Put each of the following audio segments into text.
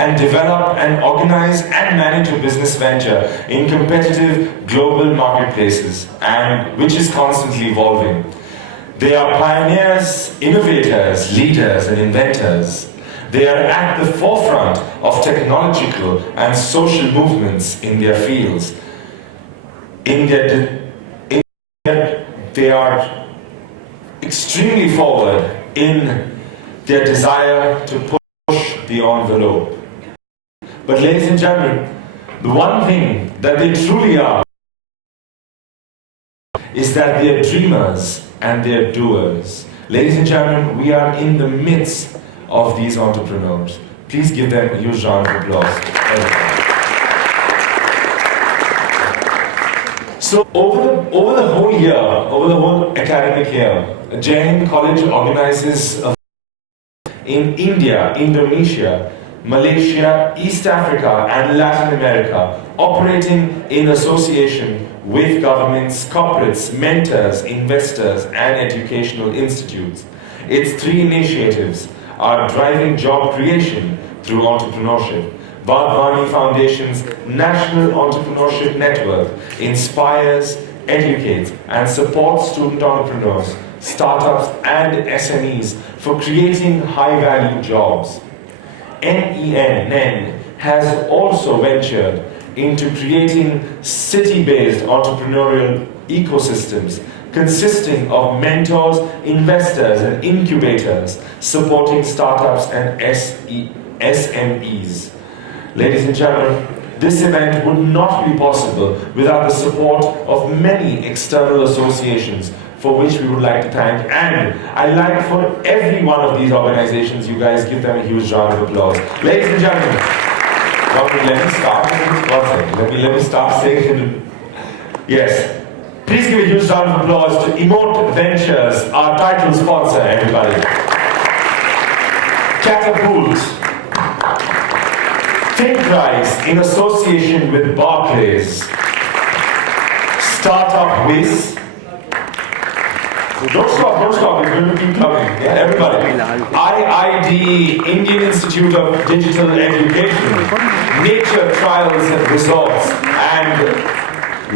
and develop and organize and manage a business venture in competitive global marketplaces, and which is constantly evolving. They are pioneers, innovators, leaders, and inventors. They are at the forefront of technological and social movements in their fields. They are extremely forward in their desire to push the envelope. But ladies and gentlemen, the one thing that they truly are is that they are dreamers and they are doers. Ladies and gentlemen, we are in the midst of these entrepreneurs. Please give them a huge round of applause. So over the whole year, over the whole academic year, Hind College organizes in India, Indonesia, Malaysia, East Africa, and Latin America, operating in association with governments, corporates, mentors, investors, and educational institutes. Its three initiatives are driving job creation through entrepreneurship. Bhagwani Foundation's National Entrepreneurship Network inspires, educates, and supports student entrepreneurs, startups, and SMEs for creating high-value jobs. NEN has also ventured into creating city-based entrepreneurial ecosystems consisting of mentors, investors, and incubators supporting startups and SMEs. Ladies and gentlemen, this event would not be possible without the support of many external associations for which we would like to thank. And I'd like for every one of these organizations, you guys give them a huge round of applause. Ladies and gentlemen, let me start. Let me start saying, yes. Please give a huge round of applause to Emote Ventures, our title sponsor, everybody. Catapult. ThinkRise in association with Barclays. Startup Wiz. Don't stop, it's going to keep coming. Yeah, everybody. IID, Indian Institute of Digital Education. Nature Trials and Resorts. And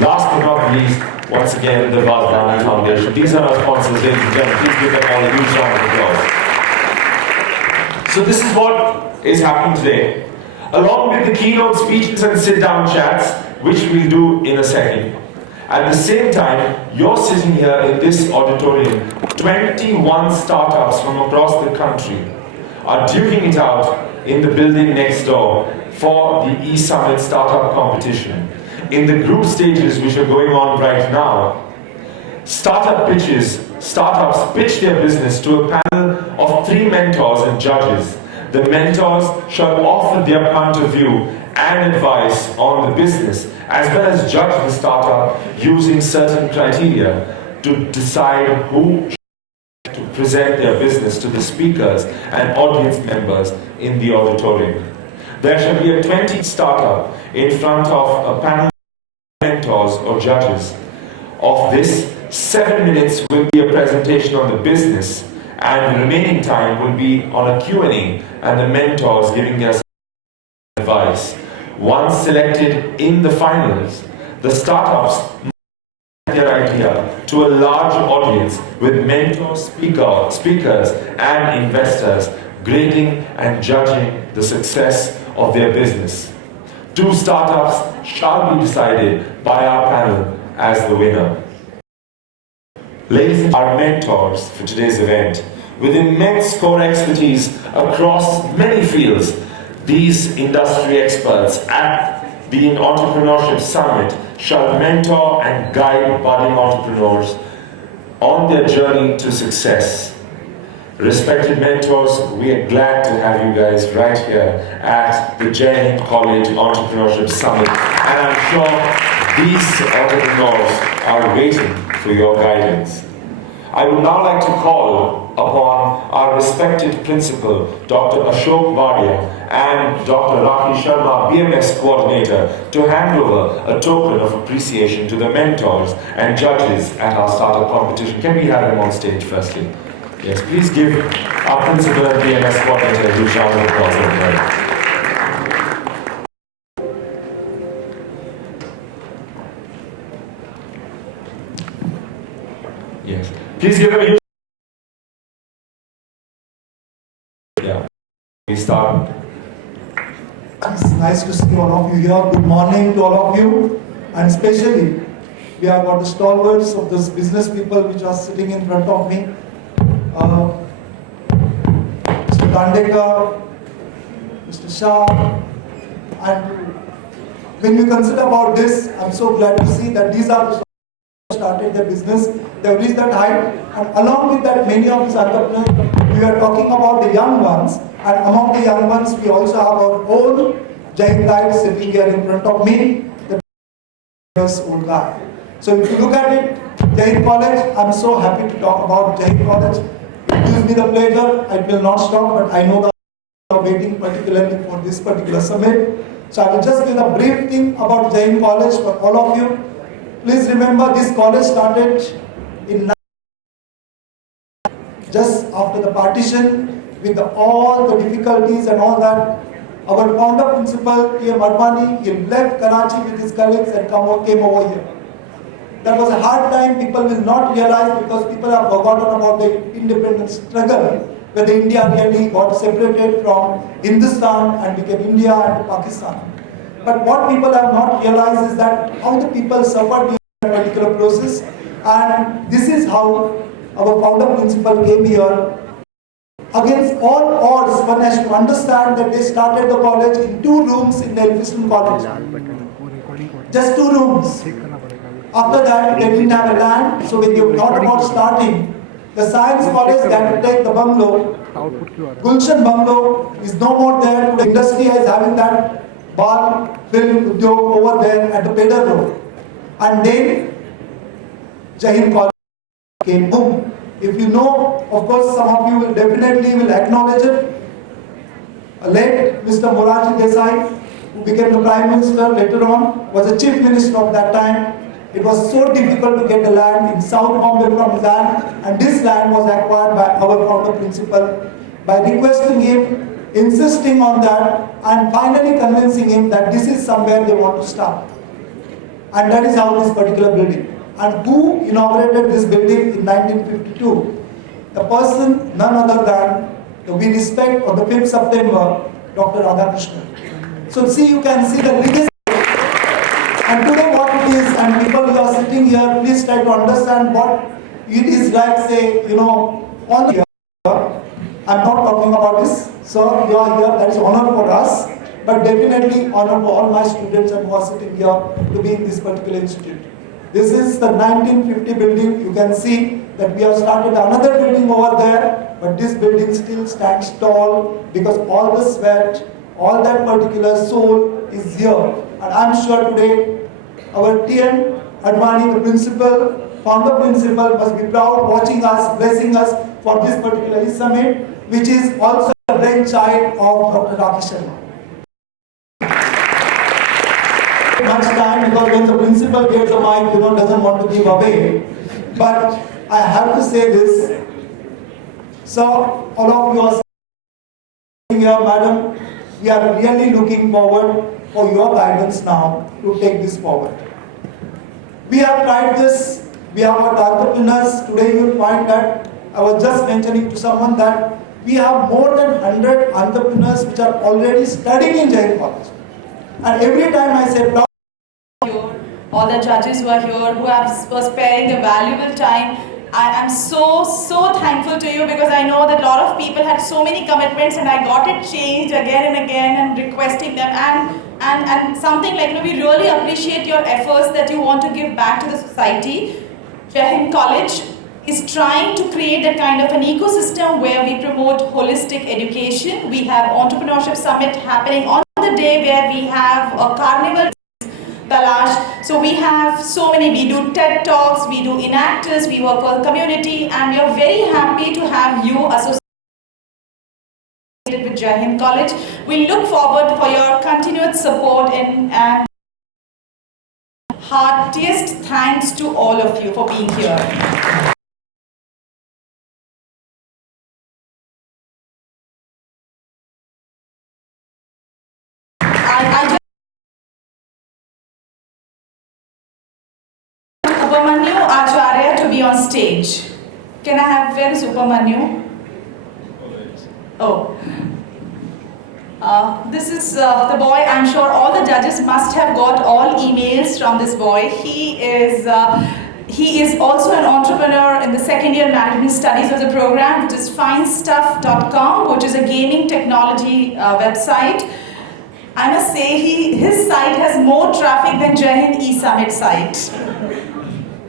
last but not least, once again, the Bhagwani Foundation. These are our sponsors, ladies and gentlemen. Please give them all a huge round of applause. So this is what is happening today. Along with the keynote speeches and sit-down chats, which we'll do in a second. At the same time, you're sitting here in this auditorium, 21 startups from across the country are duking it out in the building next door for the eSummit Startup Competition. In the group stages which are going on right now, startups pitch their business to a panel of 3 mentors and judges. The mentors shall offer their point of view and advice on the business, as well as judge the startup using certain criteria to decide who to present their business to the speakers and audience members in the auditorium. There shall be a 20 startup in front of a panel of mentors or judges. Of this, 7 minutes will be a presentation on the business, and the remaining time will be on a Q&A and the mentors giving their advice. Once selected in the finals, the startups their idea to a large audience with mentors, speakers and investors grading and judging the success of their business. 2 startups shall be decided by our panel as the winner. Ladies and gentlemen, our mentors for today's event, with immense core expertise across many fields, these industry experts at the Entrepreneurship Summit shall mentor and guide budding entrepreneurs on their journey to success. Respected mentors, we are glad to have you guys right here at the Hind College Entrepreneurship Summit, and I'm sure these entrepreneurs are waiting for your guidance. I would now like to call upon our respected principal, Dr. Ashok Vadia, and Dr. Rakhi Sharma, BMS coordinator, to hand over a token of appreciation to the mentors and judges at our startup competition. Can we have them on stage firstly? Yes, please give our principal and BMS coordinator a huge round of applause. Please give him a huge. Yeah. We start. It's nice to see all of you here. Good morning to all of you. And especially, we have got the stalwarts of those business people which are sitting in front of me. Mr. Dandekar, Mr. Shah, and when we consider about this, I'm so glad to see that these are the who started their business. They've reached that height, and along with that, many of these entrepreneurs, we are talking about the young ones, and among the young ones, we also have our own Hind guide sitting here in front of me, the old guy. So if you look at it, Hind College, I'm so happy to talk about Hind College. It gives me the pleasure. I will not stop, but I know that you are waiting particularly for this particular summit. So I will just give a brief thing about Hind College for all of you. Please remember, this college started in just after the partition, with all the difficulties and all that. Our founder principal, T.M. Advani, he left Karachi with his colleagues and came over here. That was a hard time. People will not realize because people have forgotten about the independence struggle, where the India really got separated from Hindustan and became India and Pakistan. But what people have not realized is that how the people suffered during that particular process, and this is how our founder principal came here. Against all odds, one has to understand that they started the college in 2 rooms in the Elphinstone College. Just 2 rooms. After that, they didn't have a land, so when they thought about starting, the science college had to take the bungalow. Gulshan bungalow is no more there. The industry is having that bar, film, udyog over there at the Pedder Road. And then, Hind College came boom. If you know, of course, some of you will definitely acknowledge it. Late Mr. Morarji Desai, who became the Prime Minister later on, was the Chief Minister of that time. It was so difficult to get the land in South Bombay from his land, and this land was acquired by our founder principal by requesting him, insisting on that, and finally convincing him that this is somewhere they want to start. And that is how this particular building. And who inaugurated this building in 1952? The person, none other than we respect on the 5th September, Dr. Radhakrishnan. So see, you can see the legacy. And today what it is, and people who are sitting here, please try to understand what it is like, say, on the here. I'm not talking about this. Sir, you are here, that is honor for us. But definitely honor for all my students and who are sitting here to be in this particular institute. This is the 1950 building. You can see that we have started another building over there, but this building still stands tall because all the sweat, all that particular soul is here. And I'm sure today our T.M. Advani, the principal, founder principal, must be proud watching us, blessing us for this particular summit, which is also the brainchild of Dr. Rakesh Sharma. Much time because when the principal gets the mic, doesn't want to give away. But I have to say this. So, all of you are sitting here, madam. We are really looking forward for your guidance now to take this forward. We have tried this. We have got entrepreneurs. Today you will find that I was just mentioning to someone that we have more than 100 entrepreneurs which are already studying in Hind College. And every time I say, all the judges who are here, who are sparing their valuable time, I am so thankful to you because I know that a lot of people had so many commitments and I got it changed again and again and requesting them and something like, we really appreciate your efforts that you want to give back to the society. Hind College is trying to create that kind of an ecosystem where we promote holistic education. We have Entrepreneurship Summit happening on the day where we have a carnival Talash. So we have so many, we do TED Talks, we do Enactors, we work for the community, and we are very happy to have you associated with Hind College. We look forward for your continued support and heartiest thanks to all of you for being here. To be on stage. Can I have, where is Upamanyu? Oh. This is the boy. I'm sure all the judges must have got all emails from this boy. He is also an entrepreneur in the second year management studies of the program, which is finestuff.com, which is a gaming technology website. I must say his site has more traffic than Hind e-summit site.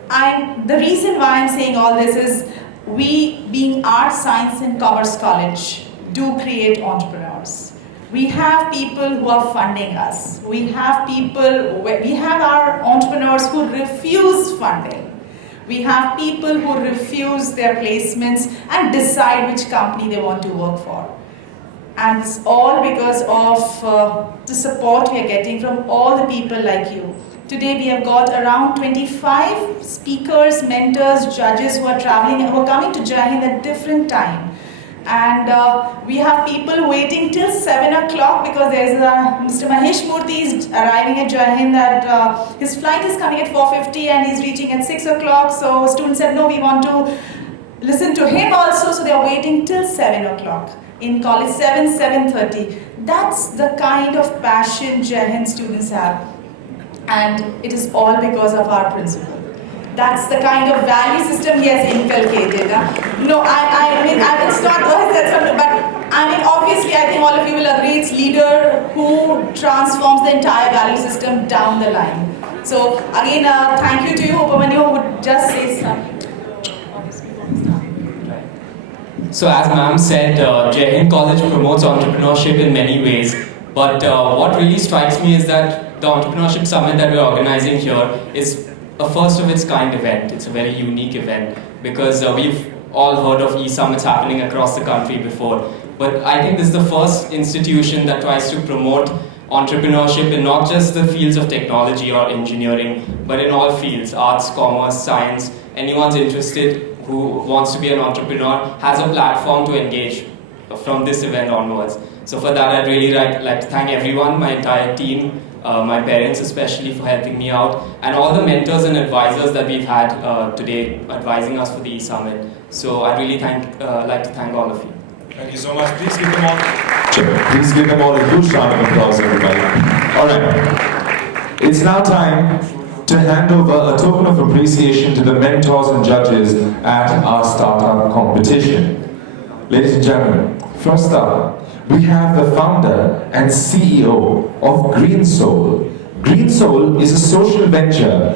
And the reason why I'm saying all this is we, being Arts, Science and Commerce College, do create entrepreneurs. We have people who are funding us. We have our entrepreneurs who refuse funding. We have people who refuse their placements and decide which company they want to work for. And it's all because of the support we are getting from all the people like you. Today we have got around 25 speakers, mentors, judges who are traveling, who are coming to Hind at different time. And we have people waiting till 7 o'clock because there's Mr. Mahesh Murthy is arriving at Hind that his flight is coming at 4:50 and he's reaching at 6 o'clock. So students said, no, we want to listen to him also. So they are waiting till 7 o'clock. In college, 7:30. That's the kind of passion Hind students have. And it is all because of our principal. That's the kind of value system he has inculcated. No, I mean, it's not, but I mean, obviously, I think all of you will agree it's leader who transforms the entire value system down the line. So, again, thank you to you. Upamanyu would just say something. So, as ma'am said, Hind College promotes entrepreneurship in many ways. But what really strikes me is that the Entrepreneurship Summit that we're organizing here is a first of its kind event. It's a very unique event because we've all heard of e-summits happening across the country before. But I think this is the first institution that tries to promote entrepreneurship in not just the fields of technology or engineering, but in all fields, arts, commerce, science. Anyone's interested who wants to be an entrepreneur has a platform to engage from this event onwards. So for that, I'd really like to thank everyone, my entire team, my parents especially for helping me out, and all the mentors and advisors that we've had today advising us for the e-summit. So I'd really like to thank all of you. Thank you so much. Please give them all a huge round of applause, everybody. All right. It's now time to hand over a token of appreciation to the mentors and judges at our startup competition. Ladies and gentlemen, first up, we have the founder and CEO of Green Soul. Green Soul is a social venture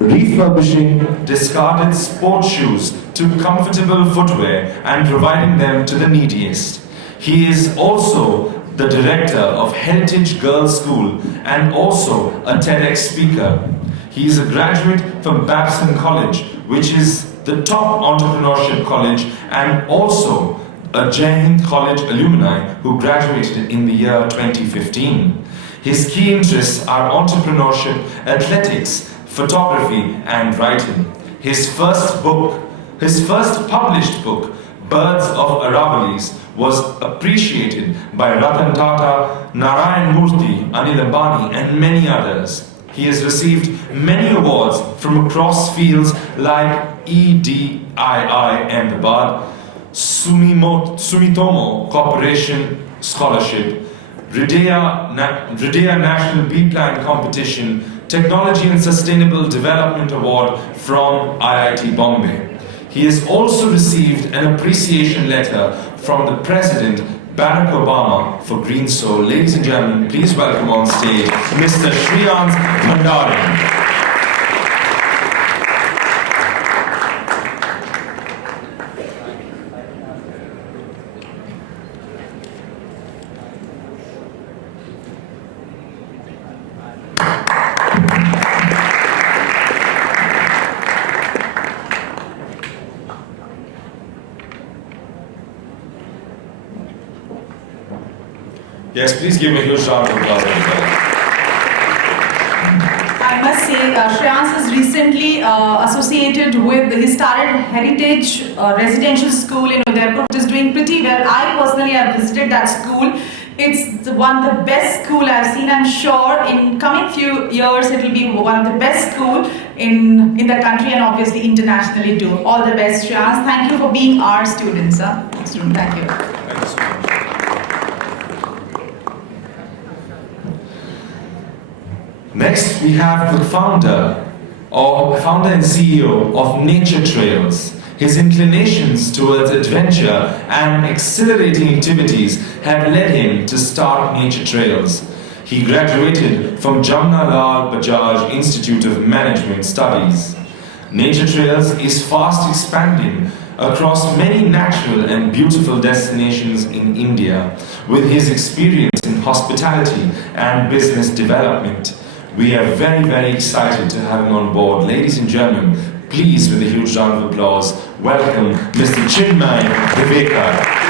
refurbishing discarded sports shoes to comfortable footwear and providing them to the neediest. He is also the director of Heritage Girls School and also a TEDx speaker. He is a graduate from Babson College, which is the top entrepreneurship college, and also a Hind College alumni who graduated in the year 2015. His key interests are entrepreneurship, athletics, photography, and writing. His first published book, Birds of Aravallis, was appreciated by Ratan Tata, Narayan Murthy, Anil Ambani, and many others. He has received many awards from across fields like EDII Ahmedabad, Sumitomo Corporation Scholarship, Hridaya National B-Plan Competition, Technology and Sustainable Development Award from IIT Bombay. He has also received an appreciation letter from the President Barack Obama for Green Soul. Ladies and gentlemen, please welcome on stage Mr. Shriyans Bhandari. Yes, please give a huge round of applause. I must say, Shreyans is recently associated with, he started Heritage Residential School in Udaipur, which is doing pretty well. I personally have visited that school. It's one of the best school I've seen. I'm sure in coming few years it will be one of the best school. in the country and obviously internationally too. All the best, Shreyans. Thank you for being our students. Thank you. Thank you so much. Next, we have the founder and CEO of Nature Trails. His inclinations towards adventure and exhilarating activities have led him to start Nature Trails. He graduated from Jamnalal Bajaj Institute of Management Studies. Nature Trails is fast expanding across many natural and beautiful destinations in India. With his experience in hospitality and business development, we are very, very excited to have him on board. Ladies and gentlemen, please, with a huge round of applause, welcome Mr. Chinmay Viveka.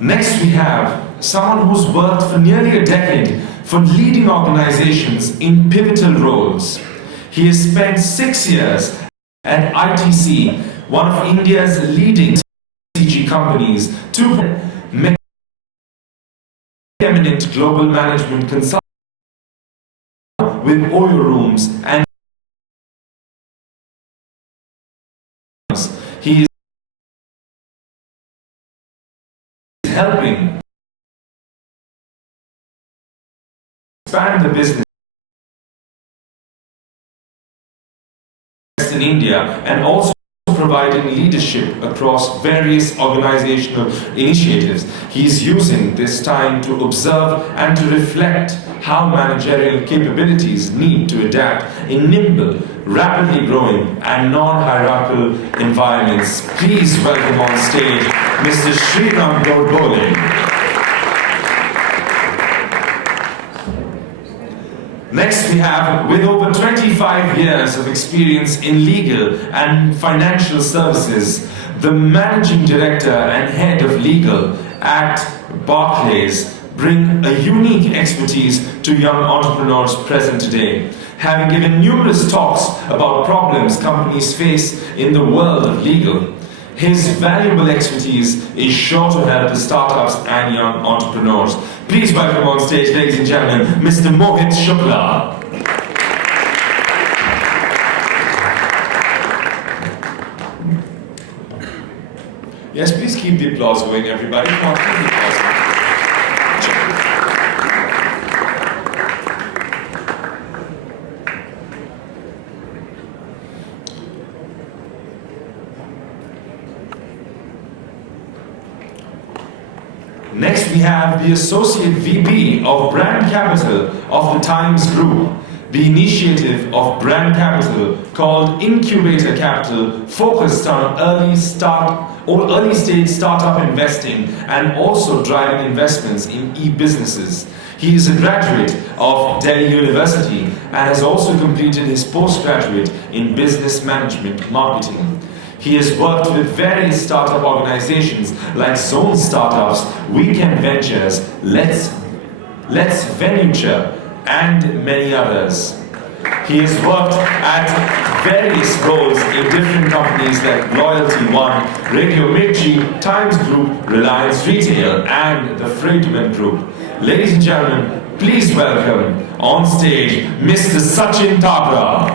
Next, we have someone who's worked for nearly a decade for leading organizations in pivotal roles. He has spent 6 years at ITC, one of India's leading CG companies, to eminent global management consultant with oil rooms and he is helping expand the business in India and also providing leadership across various organizational initiatives. He is using this time to observe and to reflect how managerial capabilities need to adapt in nimble, rapidly growing and non-hierarchical environments. Please welcome on stage Mr. Sriram Godbole. Next, we have, with over 25 years of experience in legal and financial services, the Managing Director and Head of Legal at Barclays, bring a unique expertise to young entrepreneurs present today. Having given numerous talks about problems companies face in the world of legal, his valuable expertise is sure to help the startups and young entrepreneurs. Please welcome on stage, ladies and gentlemen, Mr. Mohit Shukla. Yes, please keep the applause going, everybody. Come on, keep the applause going. Next, we have the Associate VP of Brand Capital of the Times Group. The initiative of Brand Capital, called Incubator Capital, focused on early stage startup investing and also driving investments in e-businesses. He is a graduate of Delhi University and has also completed his postgraduate in business management marketing. He has worked with various startup organizations like Zone Startups, Weekend Ventures, Let's Venture, and many others. He has worked at various roles in different companies like Loyalty One, Radio Mirchi, Times Group, Reliance Retail, and the Freightman Group. Ladies and gentlemen, please welcome on stage Mr. Sachin Tabra.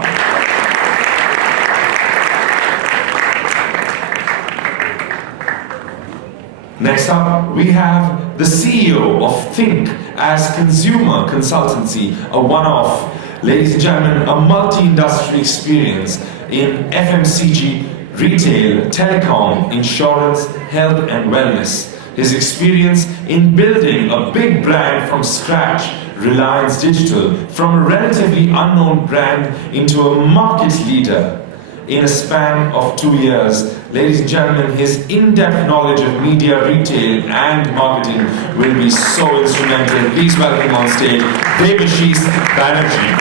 Next up, we have the CEO of Think as Consumer Consultancy, a one-off. Ladies and gentlemen, a multi-industry experience in FMCG, retail, telecom, insurance, health and wellness. His experience in building a big brand from scratch, Reliance Digital, from a relatively unknown brand into a market leader in a span of 2 years. Ladies and gentlemen, his in-depth knowledge of media, retail and marketing will be so instrumental. Please welcome on stage Devashish Banerjee.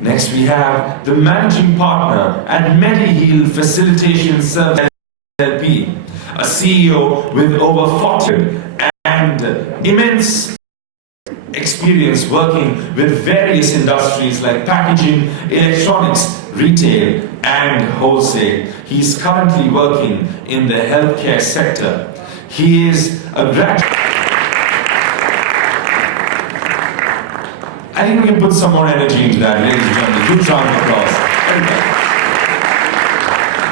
Next, we have the managing partner at MediHeal Facilitation Service LLP, a CEO with over 40 and and immense experience working with various industries like packaging, electronics, retail and wholesale. He's currently working in the healthcare sector. He is a graduate. I think we can put some more energy into that, ladies and gentlemen. Huge round of applause.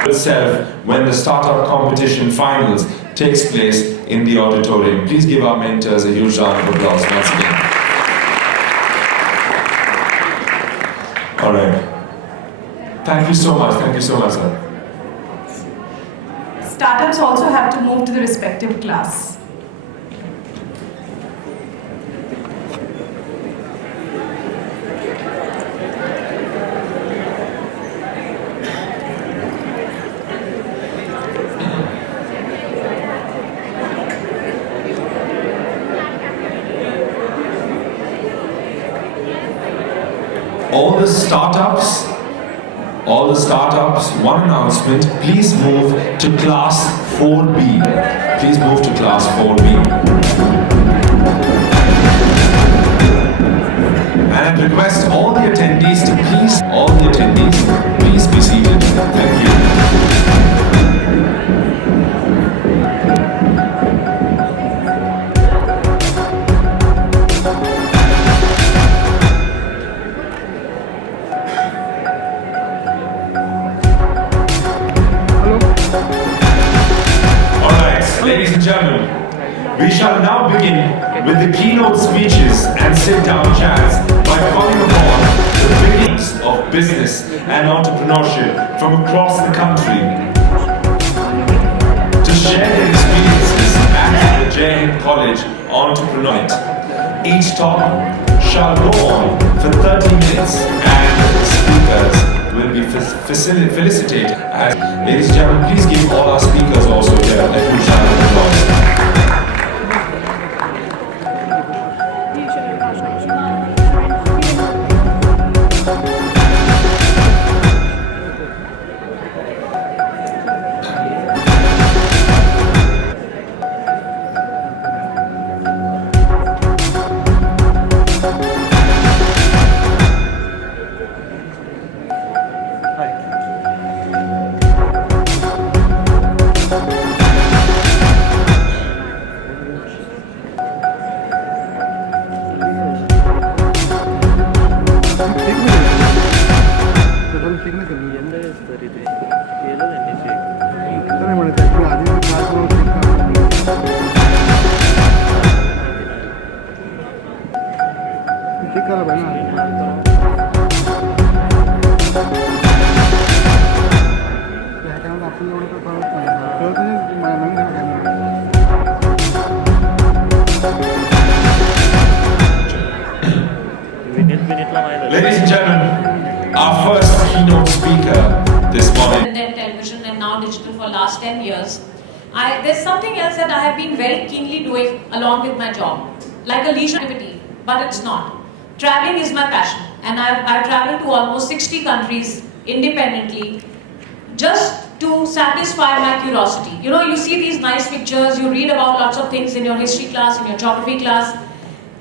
Itself, when the startup competition finals takes place in the auditorium. Please give our mentors a huge round of applause once again. All right. Thank you so much, sir. Startups also have to move to the respective class. All the startups, one announcement, please move to class 4B. Please move to class 4B. And I request all the attendees to please be seated. Thank you. Ladies and gentlemen, we shall now begin with the keynote speeches and sit-down chats by calling upon the beginnings of business and entrepreneurship from across the country to share their experiences at the Hind College Entrepreneur. Each talk shall go on for 30 minutes and the speakers will be felicitated. Ladies and gentlemen, please give all our speakers also here a huge round of applause. Ladies and gentlemen, our first keynote speaker this morning. Television and now digital for last 10 years. There's something else that I have been very keenly doing along with my job, like a leisure activity, but it's not. Traveling is my passion, and I've traveled to almost 60 countries independently just to satisfy my curiosity. You know, you see these nice pictures, you read about lots of things in your history class, in your geography class,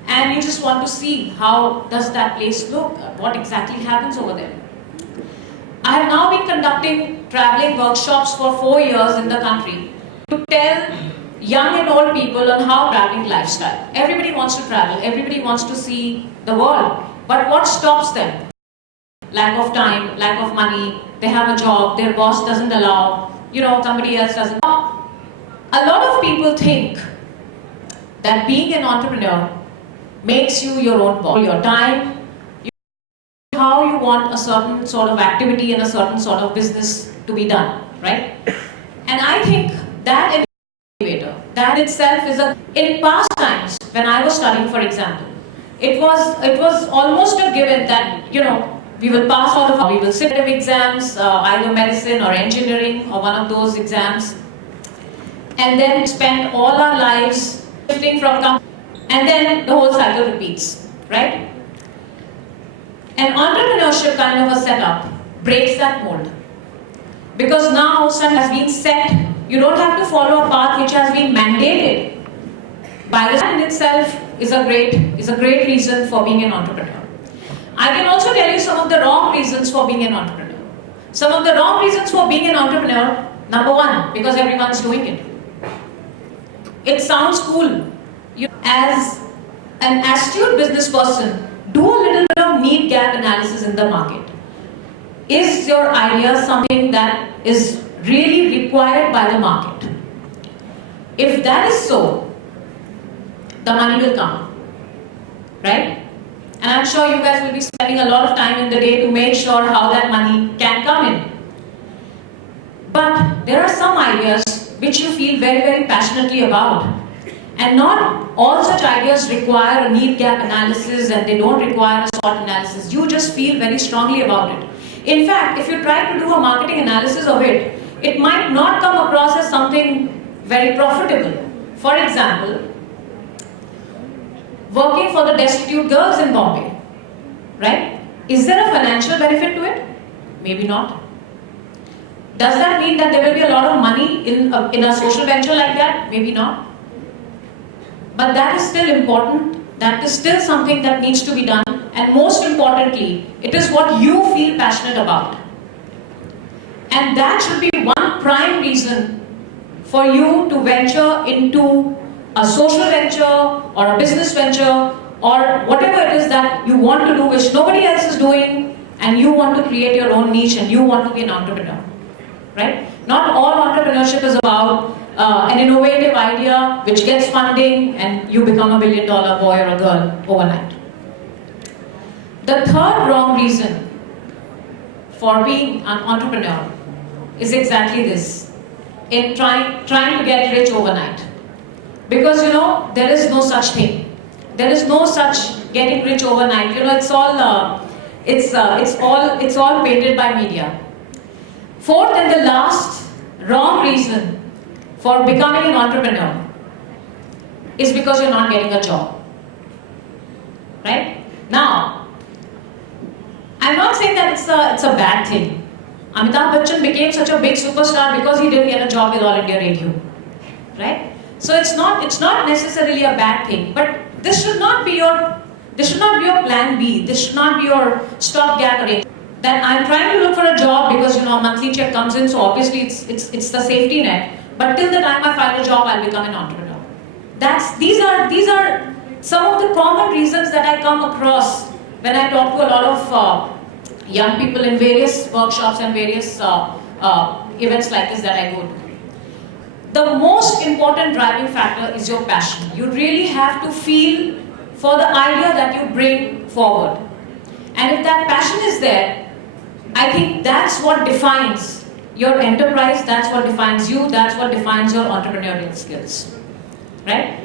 and you just want to see how does that place look, what exactly happens over there. I have now been conducting traveling workshops for 4 years in the country to tell young and old people on how traveling lifestyle. Everybody wants to travel, everybody wants to see the world, but what stops them? Lack of time, lack of money, they have a job, their boss doesn't allow, somebody else doesn't. A lot of people think that being an entrepreneur makes you your own boss. Your time, how you want a certain sort of activity and a certain sort of business to be done, right? And I think that that itself is in past times when I was studying, for example, it was almost a given that, we will pass out of, we will sit of exams, either medicine or engineering or one of those exams, and then spend all our lives shifting from and then the whole cycle repeats, right? And entrepreneurship kind of a setup breaks that mold. Because now sun has been set, you don't have to follow a path which has been mandated. By this in itself is a great reason for being an entrepreneur. I can also tell you some of the wrong reasons for being an entrepreneur. Some of the wrong reasons for being an entrepreneur, number one, because everyone's doing it. It sounds cool. You, as an astute business person, do a little bit of need gap analysis in the market. Is your idea something that is really required by the market? If that is so, the money will come, right? And I'm sure you guys will be spending a lot of time in the day to make sure how that money can come in. But there are some ideas which you feel very, very passionately about. And not all such ideas require a need gap analysis and they don't require a SWOT analysis. You just feel very strongly about it. In fact, if you try to do a marketing analysis of it, it might not come across as something very profitable. For example, working for the destitute girls in Bombay, right? Is there a financial benefit to it? Maybe not. Does that mean that there will be a lot of money in a social venture like that? Maybe not. But that is still important. That is still something that needs to be done. And most importantly, it is what you feel passionate about. And that should be one prime reason for you to venture into a social venture or a business venture or whatever it is that you want to do which nobody else is doing, and you want to create your own niche and you want to be an entrepreneur, right? Not all entrepreneurship is about an innovative idea which gets funding and you become a $1 billion boy or a girl overnight. The third wrong reason for being an entrepreneur is exactly this, in trying to get rich overnight. Because you know, there is no such thing. There is no such getting rich overnight. You know, it's all painted by media. Fourth and the last wrong reason for becoming an entrepreneur is because you're not getting a job. Right? Now, I'm not saying that it's a bad thing. Amitabh Bachchan became such a big superstar because he didn't get a job with All India Radio. Right? So it's not necessarily a bad thing, but this should not be your plan B. This should not be your stopgap arrangement. That I'm trying to look for a job because a monthly check comes in, so obviously it's the safety net. But till the time I find a job, I'll become an entrepreneur. These are some of the common reasons that I come across when I talk to a lot of young people in various workshops and various events like this that I go to. The most important driving factor is your passion. You really have to feel for the idea that you bring forward. And if that passion is there, I think that's what defines your enterprise, that's what defines you, that's what defines your entrepreneurial skills. Right?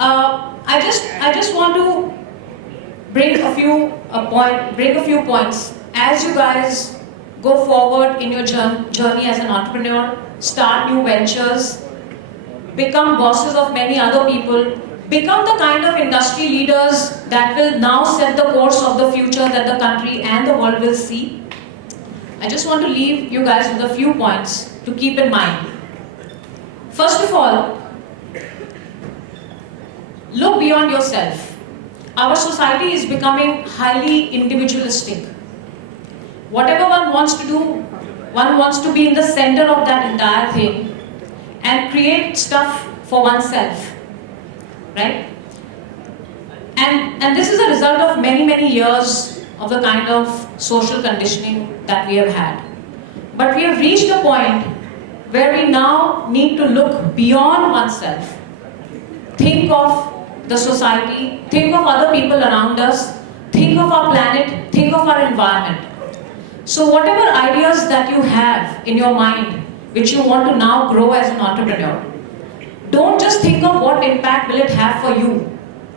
I just want to bring a few points as you guys go forward in your journey as an entrepreneur, start new ventures, become bosses of many other people, become the kind of industry leaders that will now set the course of the future that the country and the world will see. I just want to leave you guys with a few points to keep in mind. First of all, look beyond yourself. Our society is becoming highly individualistic. Whatever one wants to do, one wants to be in the center of that entire thing and create stuff for oneself, right? And this is a result of many years of the kind of social conditioning that we have had. But we have reached a point where we now need to look beyond oneself. Think of the society, think of other people around us, think of our planet, think of our environment. So whatever ideas that you have in your mind, which you want to now grow as an entrepreneur, don't just think of what impact will it have for you.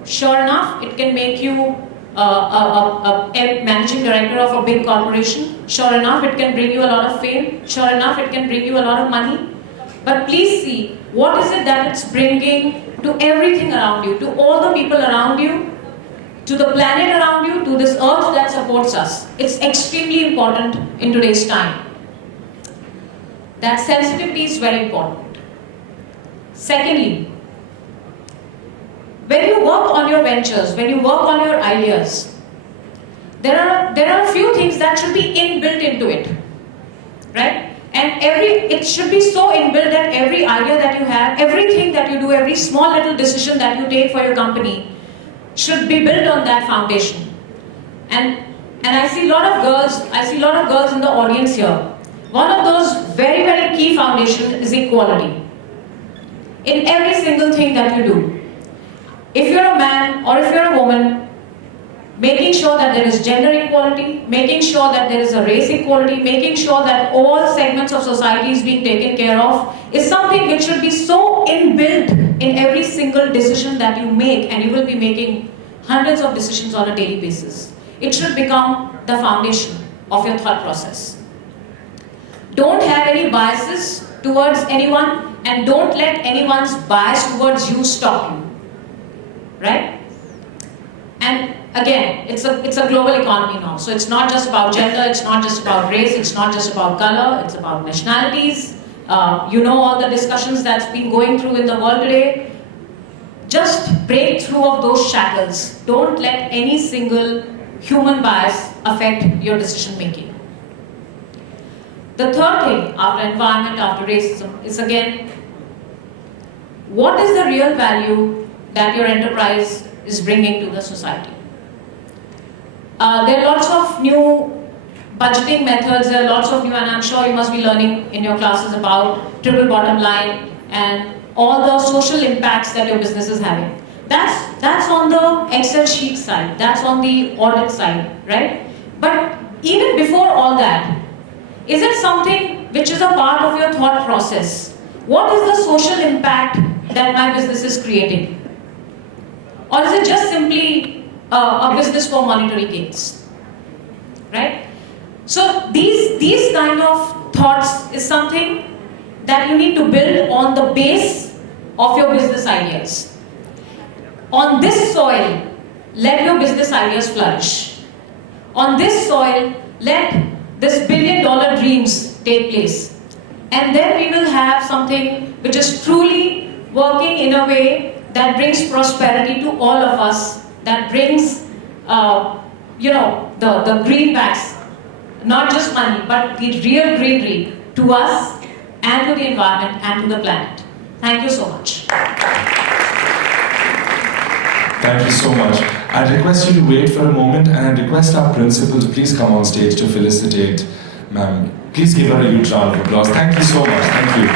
Sure enough, it can make you a managing director of a big corporation. Sure enough, it can bring you a lot of fame. Sure enough, it can bring you a lot of money. But please see, what is it that it's bringing to everything around you, to all the people around you, to the planet around you, to this earth that supports us. It's extremely important in today's time. That sensitivity is very important. Secondly, when you work on your ventures, when you work on your ideas, there are a few things that should be inbuilt into it, right? And it should be so inbuilt that every idea that you have, everything that you do, every small little decision that you take for your company should be built on that foundation. And I see a lot of girls in the audience here. One of those very, very key foundations is equality. In every single thing that you do. If you're a man or if you're a woman, making sure that there is gender equality, making sure that there is a race equality, making sure that all segments of society is being taken care of, is something which should be so inbuilt in every single decision that you make, and you will be making hundreds of decisions on a daily basis. It should become the foundation of your thought process. Don't have any biases towards anyone, and don't let anyone's bias towards you stop you. Right? And again, it's a global economy now. So it's not just about gender, it's not just about race, it's not just about color, it's about nationalities. You know all the discussions that's been going through in the world today. Just break through of those shackles. Don't let any single human bias affect your decision making. The third thing after environment, after racism, is again, what is the real value that your enterprise is bringing to the society? There are lots of new budgeting methods, there are lots of new, and I'm sure you must be learning in your classes about triple bottom line and all the social impacts that your business is having. That's on the Excel sheet side, that's on the audit side, right? But even before all that, is it something which is a part of your thought process? What is the social impact that my business is creating? Or is it just simply a business for monetary gains? Right? So these kind of thoughts is something that you need to build on the base of your business ideas. On this soil, let your business ideas flourish. On this soil, let this billion-dollar dreams take place. And then we will have something which is truly working in a way that brings prosperity to all of us, that brings, the greenbacks, not just money, but the real greenery to us and to the environment and to the planet. Thank you so much. Thank you so much. I request you to wait for a moment, and I request our principal to please come on stage to felicitate ma'am. Please give her a huge round of applause. Thank you so much. Thank you.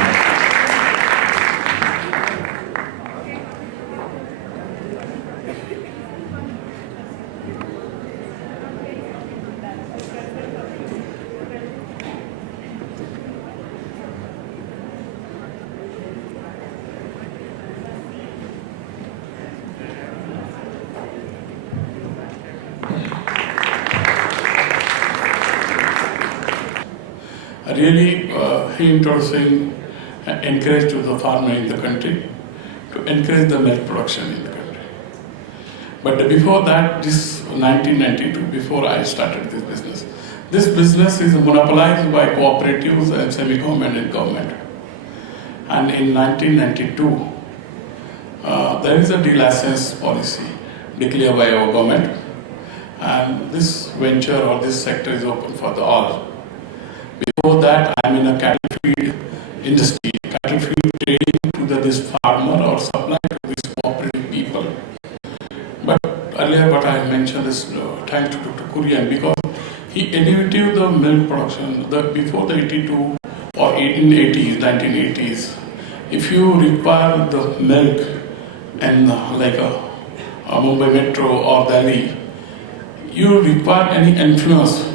Really, he introducing encourage to the farmer in the country to encourage the milk production in the country. But before that, this 1992, before I started this business is monopolized by cooperatives and semi-government and government. And in 1992, there is a de-license policy declared by our government, and this venture or this sector is open for the all. Before that, I'm in a cattle feed industry, cattle feed trading to this farmer or supply to these cooperative people. But earlier what I mentioned is thanks to Dr. Kurian, because he innovated the milk production before the 82 or 1980s. If you require the milk in like a Mumbai Metro or Delhi, you require any influence.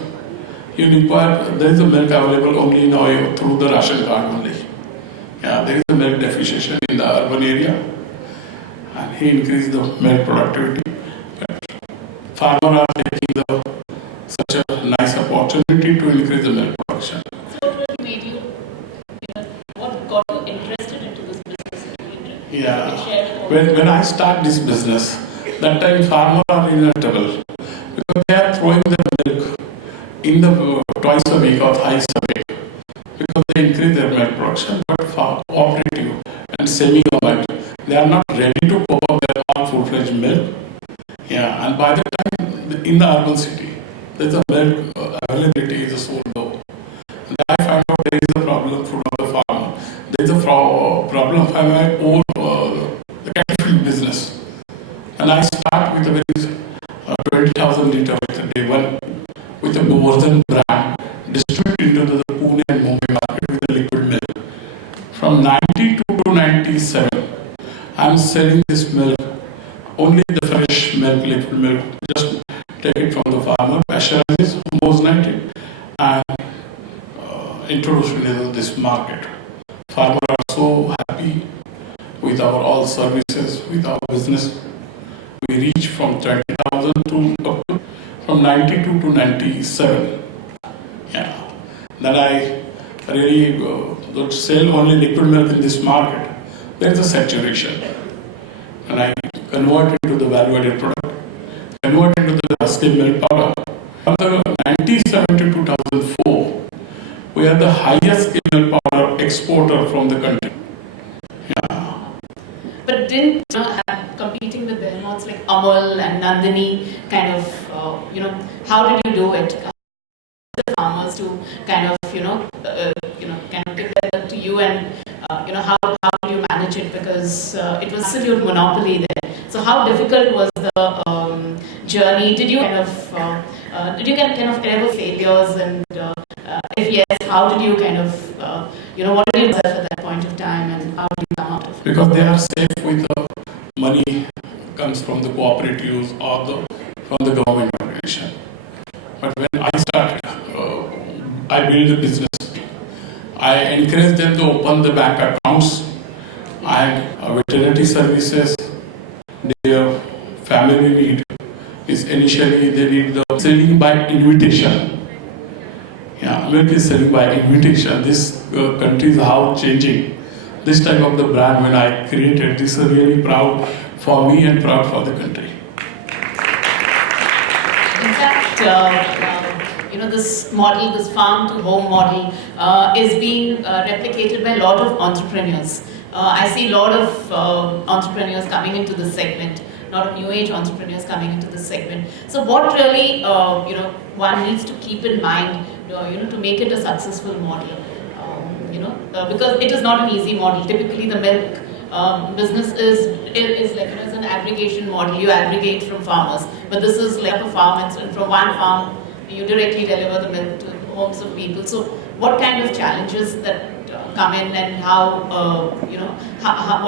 You require, there is a milk available only now through the ration card only. Yeah, there is a milk deficiency in the urban area, and he increased the milk productivity. But farmers are taking such a nice opportunity to increase the milk production. So what made you, what got you interested into this business? Yeah, when I start this business, that time farmers are in a trouble because they are throwing the milk in the twice a week or thrice a week because they increase their milk production, but for cooperative and semi-government, they are not ready to cope up their own food small city, there's a milk availability is so low. And I find out there is a problem for the farmer. There is a problem for my own the cattle business. And I start with a very 20,000 litre with a day one with a Govardhan brand distribute into the Pune and Mumbai market with a liquid milk. From 92 to 97, I am selling this milk, only the fresh milk, liquid milk, just take it from the farmer, pasteurize it, homogenize it, and introduce it into this market. Farmers are so happy with our all services, with our business. We reach from 20,000 to from 92 to 97. Yeah. Then I really sell only liquid milk in this market. There is a saturation. And I convert it to the value-added product, convert it to the skim milk powder. From the 97 to 2004, we are the highest skim milk powder exporter from the country. Yeah. But didn't competing with behemoths like Amul and Nandini kind of, how did you do it? The farmers to kind of, kind of give that to you, and how do you manage it, because it was absolute monopoly there. So how difficult was the journey? Did you kind of ever failures, and if yes, how did you kind of what did you do at that point of time, and how did you come out of it? Because they are safe with the money comes from the cooperatives or from the government organization. But when I started, I built a business. I encouraged them to open the bank accounts and veterinary services. Their family need is initially they need the selling by invitation. Yeah, America is selling by invitation. This country is how changing. This type of the brand when I created, this is really proud for me and proud for the country. In fact, this model, this farm to home model, is being replicated by a lot of entrepreneurs. I see a lot of entrepreneurs coming into this segment, a lot of new age entrepreneurs coming into this segment. So what really, one needs to keep in mind, to make it a successful model, because it is not an easy model. Typically, the milk business is like it's an aggregation model. You aggregate from farmers, but this is like a farm, and from one farm you directly deliver the milk to homes of people. So, what kind of challenges that come in, and how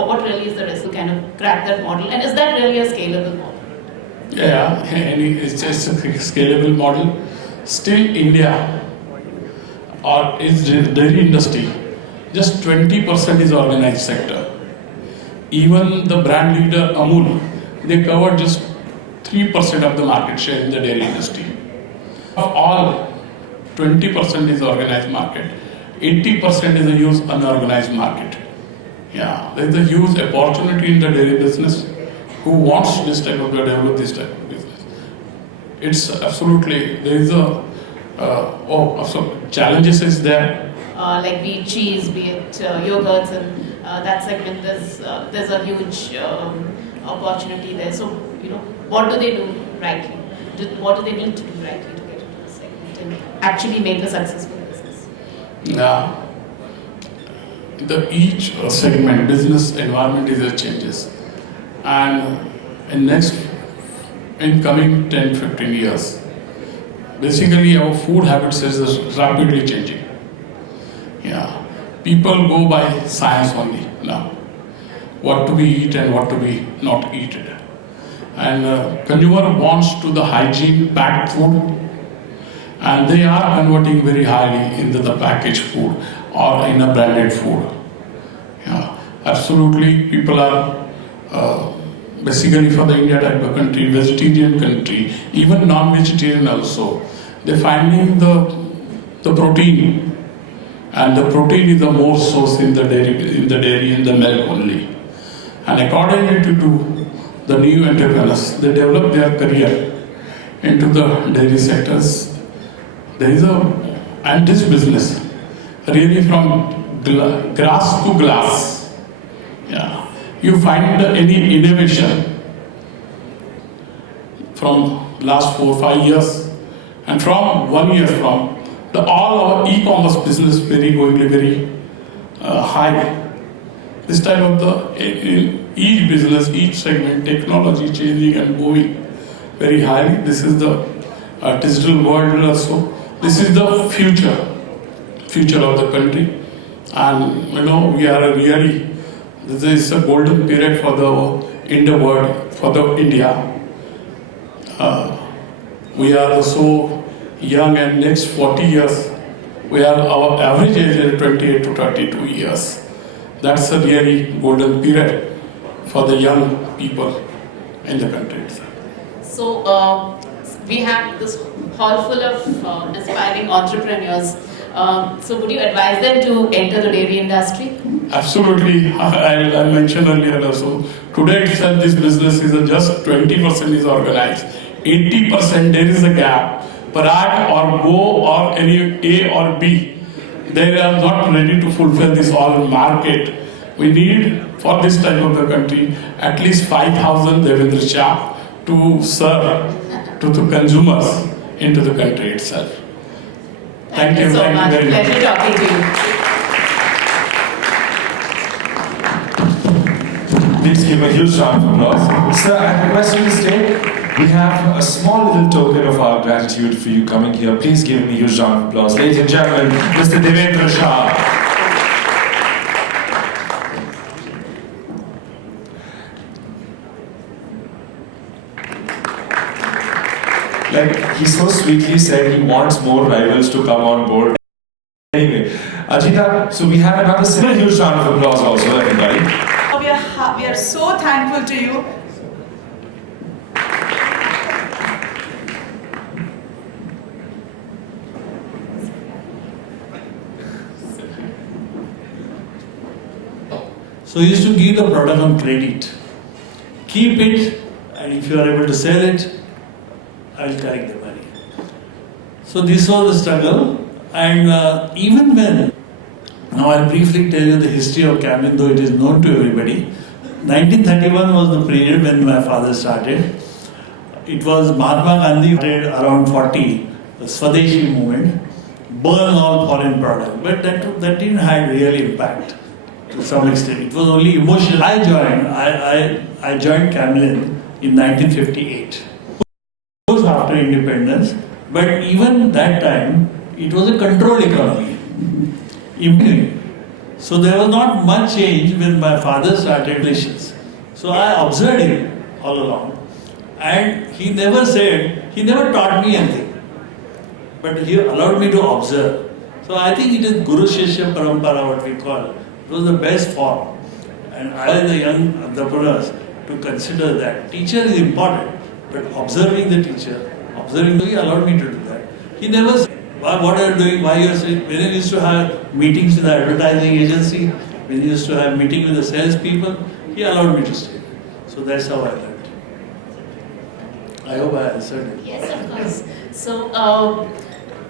what really is the risk to kind of crack that model, and is that really a scalable model? Yeah, it's just a scalable model. Still, India or its dairy industry, just 20% is organized sector. Even the brand leader Amul, they cover just 3% of the market share in the dairy industry. Of all, 20% is organized market, 80% is a huge unorganized market. Yeah, there is a huge opportunity in the dairy business. Who wants this type of develop this type of business? It's absolutely there is a challenges is there. Like be it cheese, be it yogurts, and that segment, there's a huge opportunity there. So what do they do rightly? What do they need to do rightly to get into the segment and actually make a successful business? Yeah. Each segment, business environment is changes, and in coming 10-15 years, basically our food habits is rapidly changing. Yeah, people go by science only now. What to be eat and what to be not eaten, and consumer wants to the hygiene packed food, and they are converting very highly into the packaged food or in a branded food. Yeah, absolutely. People are basically for the India type of country, vegetarian country, even non-vegetarian also. They're finding the protein, and the protein is the more source in the dairy, in the milk only. And accordingly to the new entrepreneurs, they develop their career into the dairy sectors. There is and this business really from grass to glass. Yeah, you find any innovation from last 4-5 years, and from 1 year from all our e-commerce business going to be very high. This type of in each business, each segment, technology changing and moving very highly. This is the digital world also. This is the future of the country, and we are really. This is a golden period for the world, for the India. We are so young, and next 40 years, our average age is 28 to 32 years. That's a really golden period for the young people in the country itself. So we have this hall full of aspiring entrepreneurs. So would you advise them to enter the dairy industry? Absolutely. I mentioned earlier also, today itself this business is just 20% is organized. 80% there is a gap. Parat or Go or any A or B, they are not ready to fulfill this all market. We need for this type of the country at least 5,000 Devendra Shah to serve to the consumers into the country itself. Thank you so much. Very much. Pleasure talking to you. Please give a huge round of applause. Sir, I request you to stay. We have a small little token of our gratitude for you coming here. Please give me a huge round of applause. Ladies and gentlemen, Mr. Devendra Shah. Like, he so sweetly said he wants more rivals to come on board. Anyway, Ajita, so we have another huge round of applause also, everybody. We are so thankful to you. So he used to give the product on credit. Keep it, and if you are able to sell it, I will collect the money. So this was the struggle, and even when, now I'll briefly tell you the history of Camlin, though it is known to everybody. 1931 was the period when my father started. It was Mahatma Gandhi started around 40, the Swadeshi movement, burn all foreign product, but that didn't have real impact to some extent. It was only emotional. I joined Camlin in 1958. It was after independence, but even that time, it was a controlled economy. So there was not much change when my father started relations. So I observed him all along, and he never taught me anything, but he allowed me to observe. So I think it is Guru Shishya Parampara, what we call. It was the best form, and I, the young entrepreneurs, to consider that teacher is important, but observing the teacher, he allowed me to do that. He never said, what are you doing, why you are saying, when he used to have meetings with the advertising agency, when he used to have meeting with the salespeople, he allowed me to stay. So that's how I learned. I hope I answered it. Yes, of course. So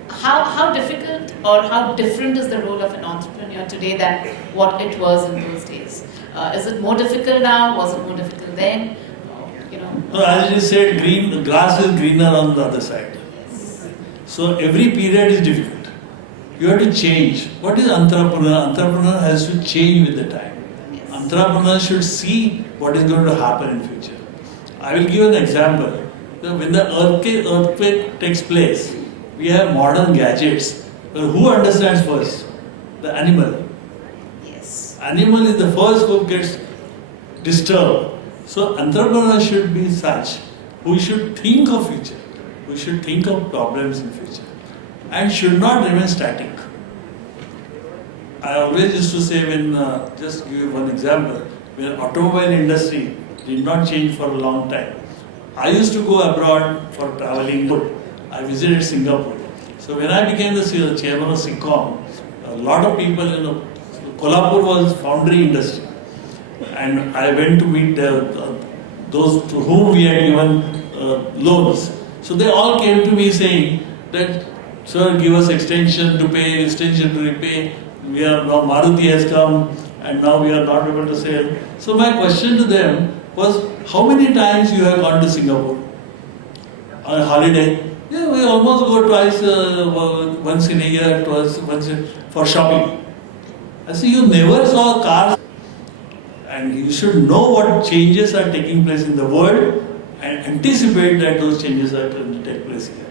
how difficult or how different is the role of an entrepreneur today than what it was in those days? Is it more difficult now? Was it more difficult then? No, as you said, the grass is greener on the other side. Yes. So every period is difficult. You have to change. What is entrepreneur? Entrepreneur has to change with the time. Yes. Entrepreneur should see what is going to happen in future. I will give an example. When the earthquake takes place, we have modern gadgets. Who understands first? The animal. Yes. Animal is the first who gets disturbed. So entrepreneur should be such who should think of future, who should think of problems in future, and should not remain static. I always used to say, when just give you one example, when automobile industry did not change for a long time. I used to go abroad for traveling. I visited Singapore. So when I became the chairman of SICOM, a lot of people, Kolhapur was foundry industry. And I went to meet those to whom we had given loans. So they all came to me saying that, sir, give us extension to pay, extension to repay. We are now, Maruti has come, and now we are not able to sell. So my question to them was, how many times you have gone to Singapore? on a holiday. Yeah, we almost go twice, once in a year, for shopping. I say, you never saw cars, and you should know what changes are taking place in the world and anticipate that those changes are going to take place here.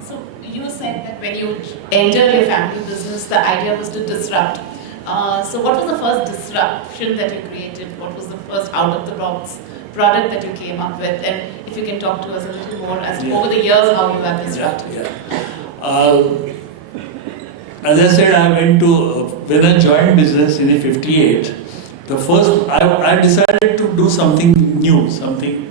So you said that when you entered your family business, the idea was to disrupt. So what was the first disruption that you created? What was the first out-of-the-box product that you came up with? And if you can talk to us a little more as to over the years how you have disrupted. As I said, I went to, when I joined business in '58, I decided to do something new, something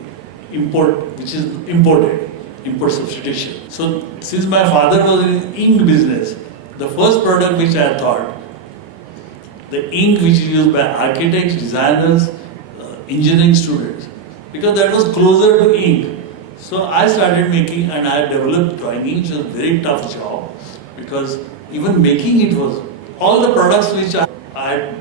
which is imported, import substitution. So since my father was in ink business, the first product which I thought, the ink which is used by architects, designers, engineering students, because that was closer to ink. So I started making, and I developed drawing ink, which was a very tough job, because even making it was, all the products which I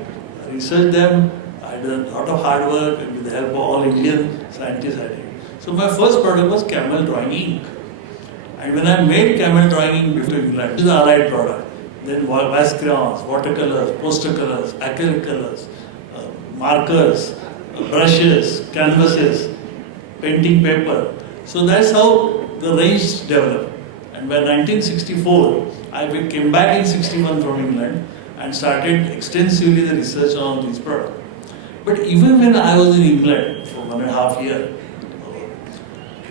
researched them, I did a lot of hard work, and with the help of all Indian scientists I did. So my first product was camel drawing ink. And when I made camel drawing ink before England, this is an allied product. Then wax crayons, watercolors, poster colors, acrylic colors, markers, brushes, canvases, painting paper. So that's how the range developed. And by 1964, I came back in '61 from England and started extensively the research on these products. But even when I was in England for 1.5 years,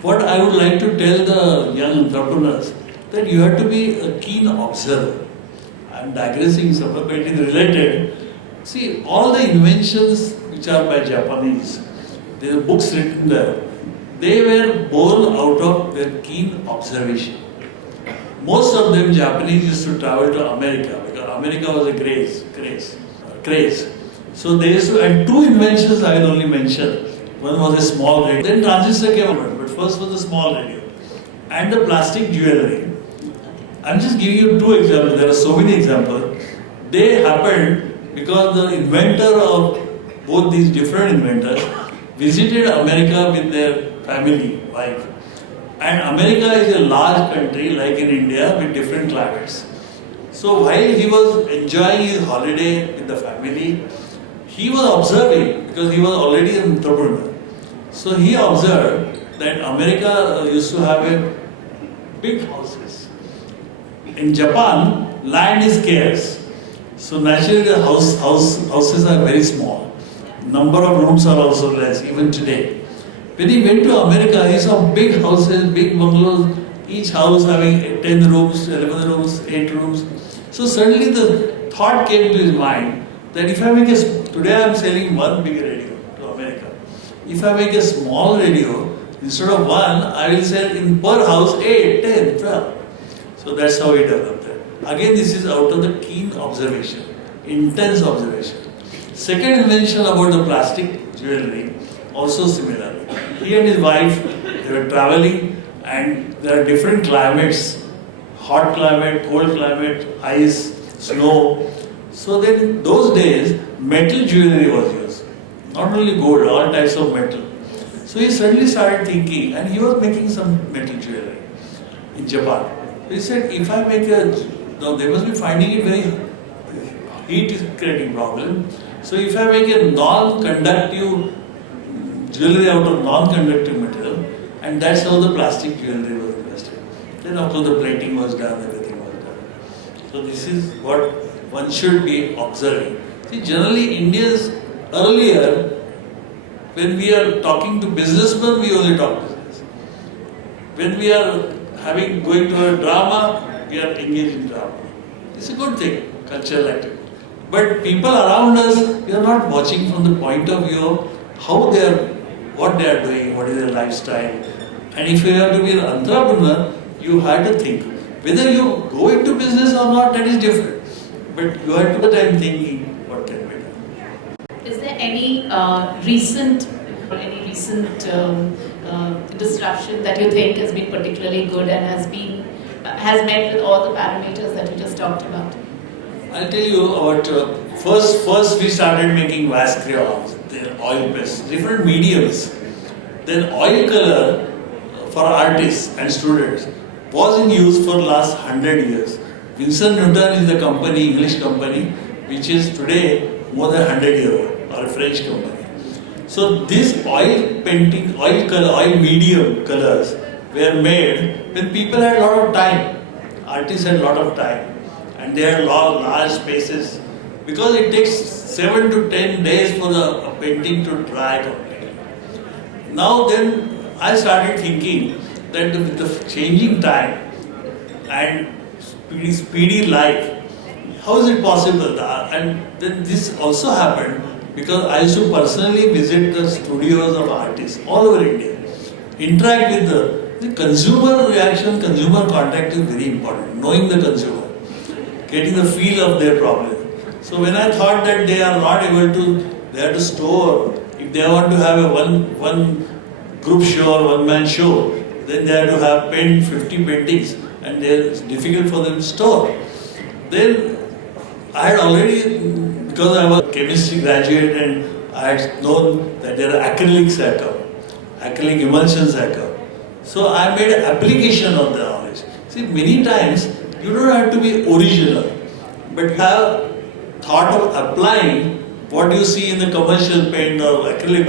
what I would like to tell the young entrepreneurs, that you have to be a keen observer. I'm digressing somewhat, but it is related. See, all the inventions which are by Japanese, there are books written there, they were born out of their keen observation. Most of them, Japanese used to travel to America, because America was a craze. So they used to, and two inventions I will only mention. One was a small radio, then transistor came out, but first was the small radio. And the plastic jewelry. I'm just giving you two examples, there are so many examples. They happened because the inventor of both these different inventors visited America with their family, wife. And America is a large country like in India with different climates. So while he was enjoying his holiday with the family, he was observing, because he was already an entrepreneur. So he observed that America used to have a big houses. In Japan, land is scarce. So naturally the houses are very small. Number of rooms are also less, even today. When he went to America, he saw big houses, big bungalows, each house having 10 rooms, 11 rooms, 8 rooms. So suddenly the thought came to his mind that if I make today I am selling one big radio to America. If I make a small radio, instead of one, I will sell in per house 8, 10, 12. So that's how he developed it. Again, this is out of the keen observation, intense observation. Second invention about the plastic jewelry, also similar. He and his wife, they were traveling, and there are different climates, hot climate, cold climate, ice, snow. So then in those days, metal jewelry was used. Not only gold, all types of metal. So he suddenly started thinking, and he was making some metal jewelry in Japan. So he said, if I make now they must be finding it very, heat is creating problem. So if I make a non-conductive jewelry out of non-conductive material, and that's how the plastic jewelry was invested. Then of course the plating was done, everything was done. So this is what one should be observing. See, generally Indians earlier, when we are talking to businessmen, we only talk business. When we are going to a drama, we are engaged in drama. It's a good thing, cultural activity. But people around us, we are not watching from the point of view of how they are, what they are doing, what is their lifestyle. And if you have to be an entrepreneur, you have to think. Whether you go into business or not, that is different. But you have to be time thinking what can be done. Is there any recent disruption that you think has been particularly good and has met with all the parameters that you just talked about? I'll tell you about first we started making wax crayons, then oil paste, different mediums. Then oil color for artists and students was in use for last 100 years. Winsor Newton is the company, English company, which is today more than 100 years old, or a French company. So these oil painting, oil color, oil medium colors were made when people had a lot of time. Artists had a lot of time, and they had large spaces, because it takes 7 to 10 days for the painting to dry completely. Now then, I started thinking that with the changing time and speedy life, how is it possible? And then this also happened because I used to personally visit the studios of artists all over India, interact with the consumer reaction, consumer contact is very important, knowing the consumer, getting the feel of their problem. So when I thought that they are not able to, they have to store, if they want to have a one group show or one man show, then they have to have 50 paintings, and it's difficult for them to store. Then I had already, because I was a chemistry graduate and I had known that there are acrylics that come, acrylic emulsions that come. So I made an application of the knowledge. See, many times you don't have to be original, but have thought of applying what you see in the commercial paint or acrylic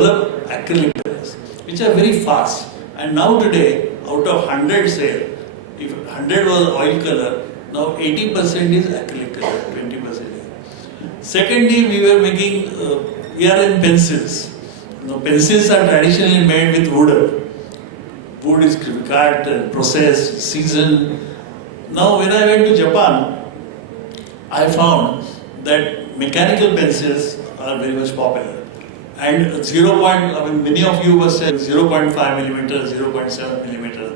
colors, which are very fast. And now today, out of 100 say, if 100 was oil color, now 80% is acrylic color, 20% is. Secondly, we were making, we are in pencils. Pencils are traditionally made with wood. Wood is cut, processed, seasoned. Now when I went to Japan, I found that mechanical pencils are very much popular. And many of you must say 0.5 millimeter, 0.7 millimeter.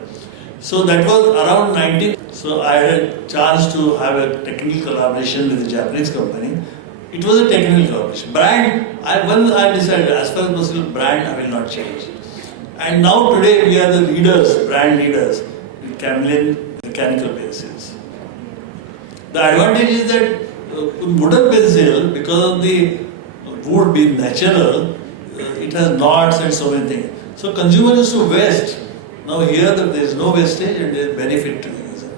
So that was around 19. So I had a chance to have a technical collaboration with a Japanese company. It was a technical collaboration. Brand, once I decided, as far as possible, brand I will not change. And now today we are the leaders, brand leaders, with Camlin mechanical pencils. The advantage is that wooden pencil, because of the wood being natural, it has knots and so many things. So consumer used to waste. Now here there is no wastage and there is benefit to the user.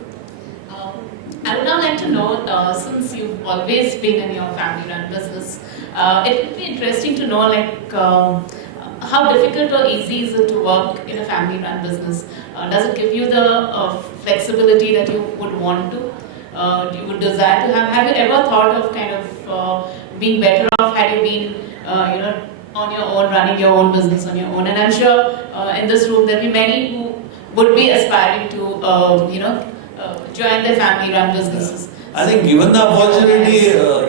I would now like to know, since you've always been in your family-run business, it would be interesting to know, how difficult or easy is it to work in a family-run business? Does it give you the flexibility that you would want to? You would desire to have? Have you ever thought of kind of being better off had you been, on your own, running your own business on your own? And I'm sure in this room there will be many who would be aspiring to, join their family-run businesses. I think given the opportunity,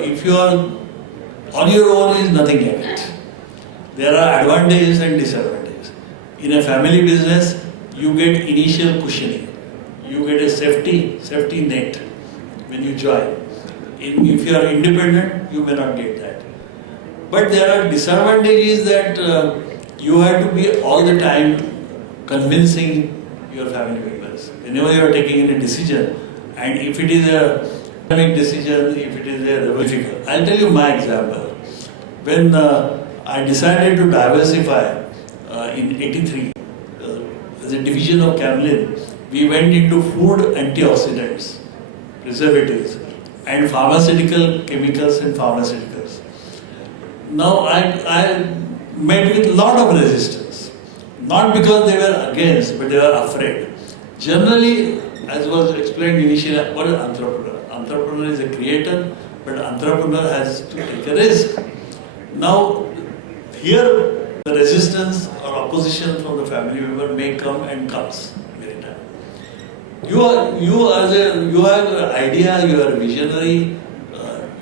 if you are on your own, is nothing like it. There are advantages and disadvantages. In a family business, you get initial cushioning. You get a safety net when you join. If you are independent, you may not get that. But there are disadvantages that you have to be all the time convincing your family members. Whenever you are taking a decision, and if it is a economic decision, if it is a difficult. I'll tell you my example. When I decided to diversify in '83 as a division of Camlin, we went into food antioxidants, preservatives, and pharmaceutical chemicals and pharmaceuticals. Now I met with a lot of resistance, not because they were against, but they were afraid. Generally, as was explained initially, what is entrepreneur? Entrepreneur is a creator, but entrepreneur has to take a risk. Now, here the resistance or opposition from the family member may come and comes many times. You have an idea, you are a visionary,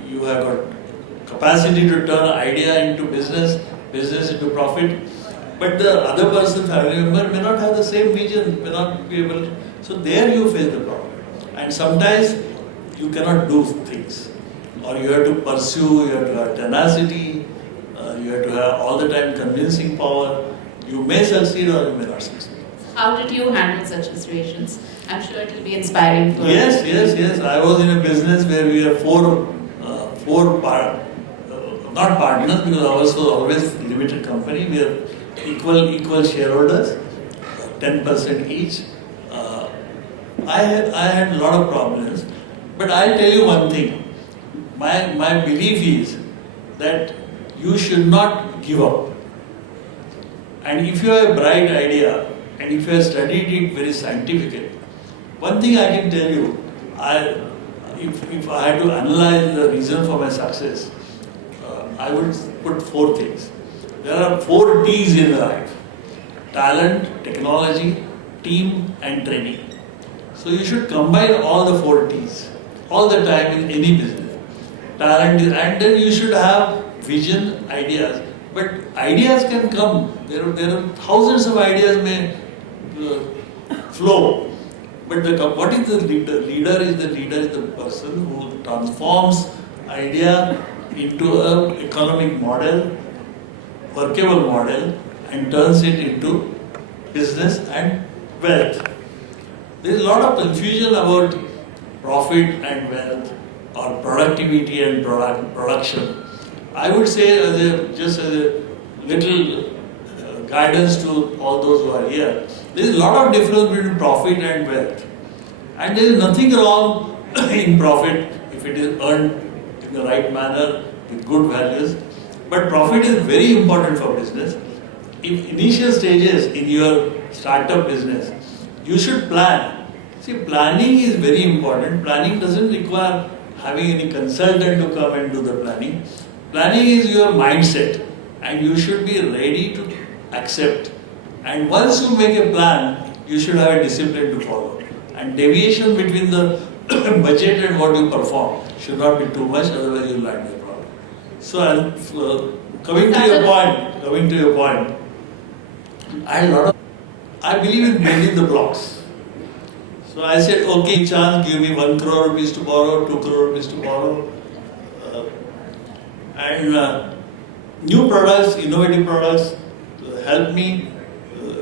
you have got capacity to turn idea into business into profit, but the other person, family member, may not have the same vision, may not be able to. So there you face the problem. And sometimes you cannot do things, or you have to pursue, you have to have tenacity, you have to have all the time convincing power. You may succeed or you may not succeed. How did you handle such situations? I'm sure it will be inspiring for Yes. I was in a business where we have not partners, because ours was always limited company. We are equal shareholders. 10% each. I had a lot of problems, but I'll tell you one thing. My belief is that you should not give up. And if you have a bright idea, and if you have studied it very scientifically, one thing I can tell you, if I had to analyze the reason for my success, I would put 4 things. There are 4 T's in life: talent, technology, team, and training. So you should combine all the 4 T's all the time in any business. Talent is, and then you should have vision, ideas. But ideas can come. There are thousands of ideas may flow. But what is the leader? Leader is the person who transforms idea into an economic model, workable model, and turns it into business and wealth. There is a lot of confusion about profit and wealth, or productivity and production. I would say, just as a little guidance to all those who are here, there is a lot of difference between profit and wealth. And there is nothing wrong in profit if it is earned in the right manner with good values. But profit is very important for business. In initial stages in your startup business, you should plan. See, planning is very important. Planning doesn't require having any consultant to come and do the planning. Planning is your mindset, and you should be ready to accept. And once you make a plan, you should have a discipline to follow. And deviation between the budget and what you perform should not be too much, otherwise you will land the problem. So, coming to your point, I believe in building the blocks. So I said, okay, chance, give me 1 crore rupees to borrow, 2 crore rupees to borrow. New products, innovative products help me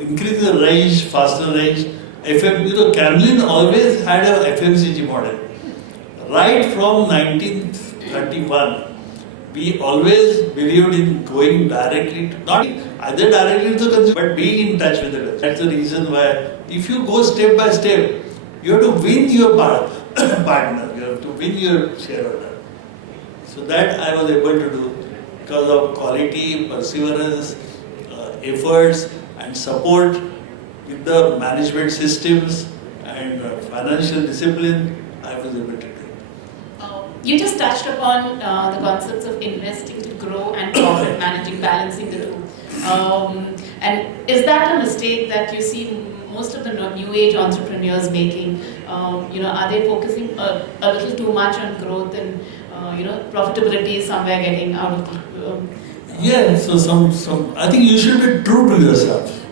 increase the range, faster range. Camlin always had a FMCG model. Right from 1931, we always believed in going directly, not either directly to the consumer, but being in touch with the consumer. That's the reason why, if you go step by step, you have to win your partner, you have to win your shareholder. So that I was able to do because of quality, perseverance, efforts, and support with the management systems and financial discipline. I was able to do. You just touched upon the concepts of investing to grow and profit managing, balancing the two. And is that a mistake that you see most of the new age entrepreneurs making? Are they focusing a little too much on growth and profitability is somewhere getting out of the... Yeah, so some I think you should be true to yourself.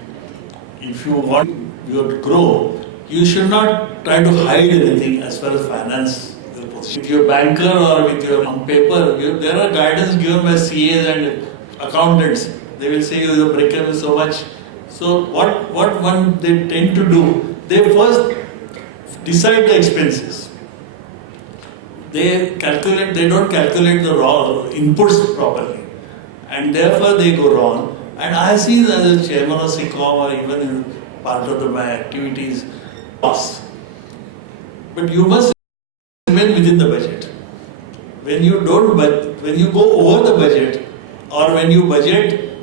If you want to grow, you should not try to hide anything as far as finance. With your banker or with your on paper, there are guidance given by CAs and accountants. They will say your breakup is so much. So what one they tend to do, they first decide the expenses. They don't calculate the raw inputs properly, and therefore they go wrong. And I see as a chairman of SICOM or even in part of my activities, loss. But you must remain within the budget. When you when you go over the budget, or when you budget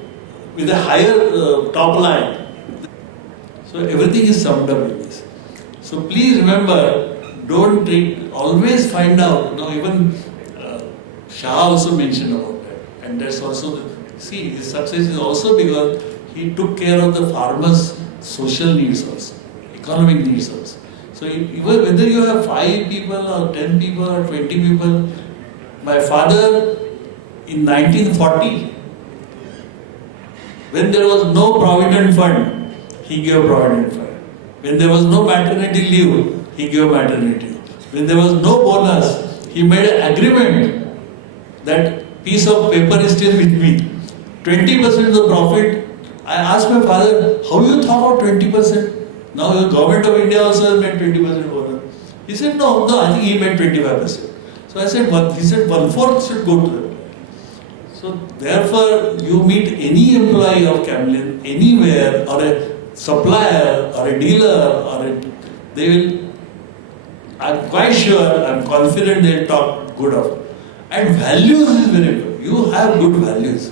with a higher top line, so everything is summed up in this. So please remember, always find out. Even Shah also mentioned about that, and that's also his success is also because he took care of the farmers' social needs also, economic needs also. So even whether you have 5 people or 10 people or 20 people, my father in 1940, when there was no provident fund, he gave provident fund. When there was no maternity leave, he gave maternity leave. When there was no bonus, he made an agreement that piece of paper is still with me. 20% of the profit. I asked my father, how you thought of 20%? Now the government of India also has made 20% bonus. He said, no, I think he made 25%. So I said, he said 1/4 should go to them. So therefore, you meet any employee of Camlin anywhere or a supplier or a dealer they will, I'm quite sure, I'm confident they'll talk good of. And values is very good. You have good values.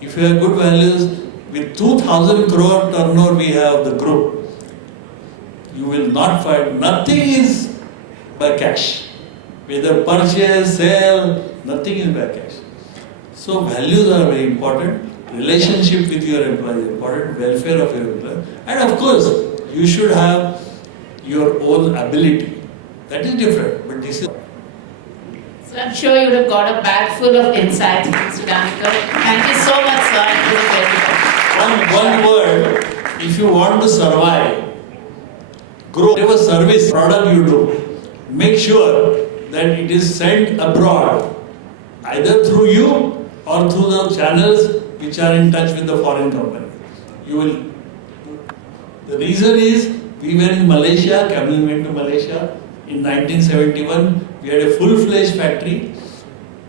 If you have good values, with 2,000 crore turnover we have the group, you will not find, nothing is by cash. Whether purchase, sale, nothing is by cash. So values are very important. Relationship with your employees is important. Welfare of your employees. And of course, you should have your own ability. That is different. But this is... So I'm sure you would have got a bag full of insights, Mr. Dandekar. Thank you so much, sir. It was very good. One word, if you want to survive, grow whatever service product you do, make sure that it is sent abroad, either through you or through the channels which are in touch with the foreign company. You will. The reason is, we were in Malaysia, Camel went to Malaysia in 1971. We had a full-fledged factory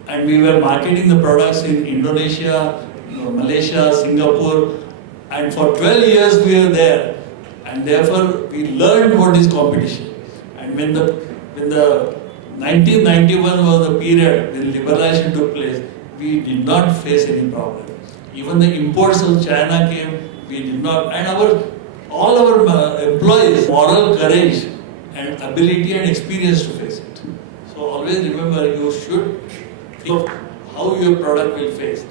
and we were marketing the products in Indonesia, Malaysia, Singapore, and for 12 years we were there, and therefore we learned what is competition. And when the 1991 was the period when liberalization took place, we did not face any problem. Even the imports of China came, we did not, and all our employees, moral courage and ability and experience to face it. So always remember, you should think of how your product will face.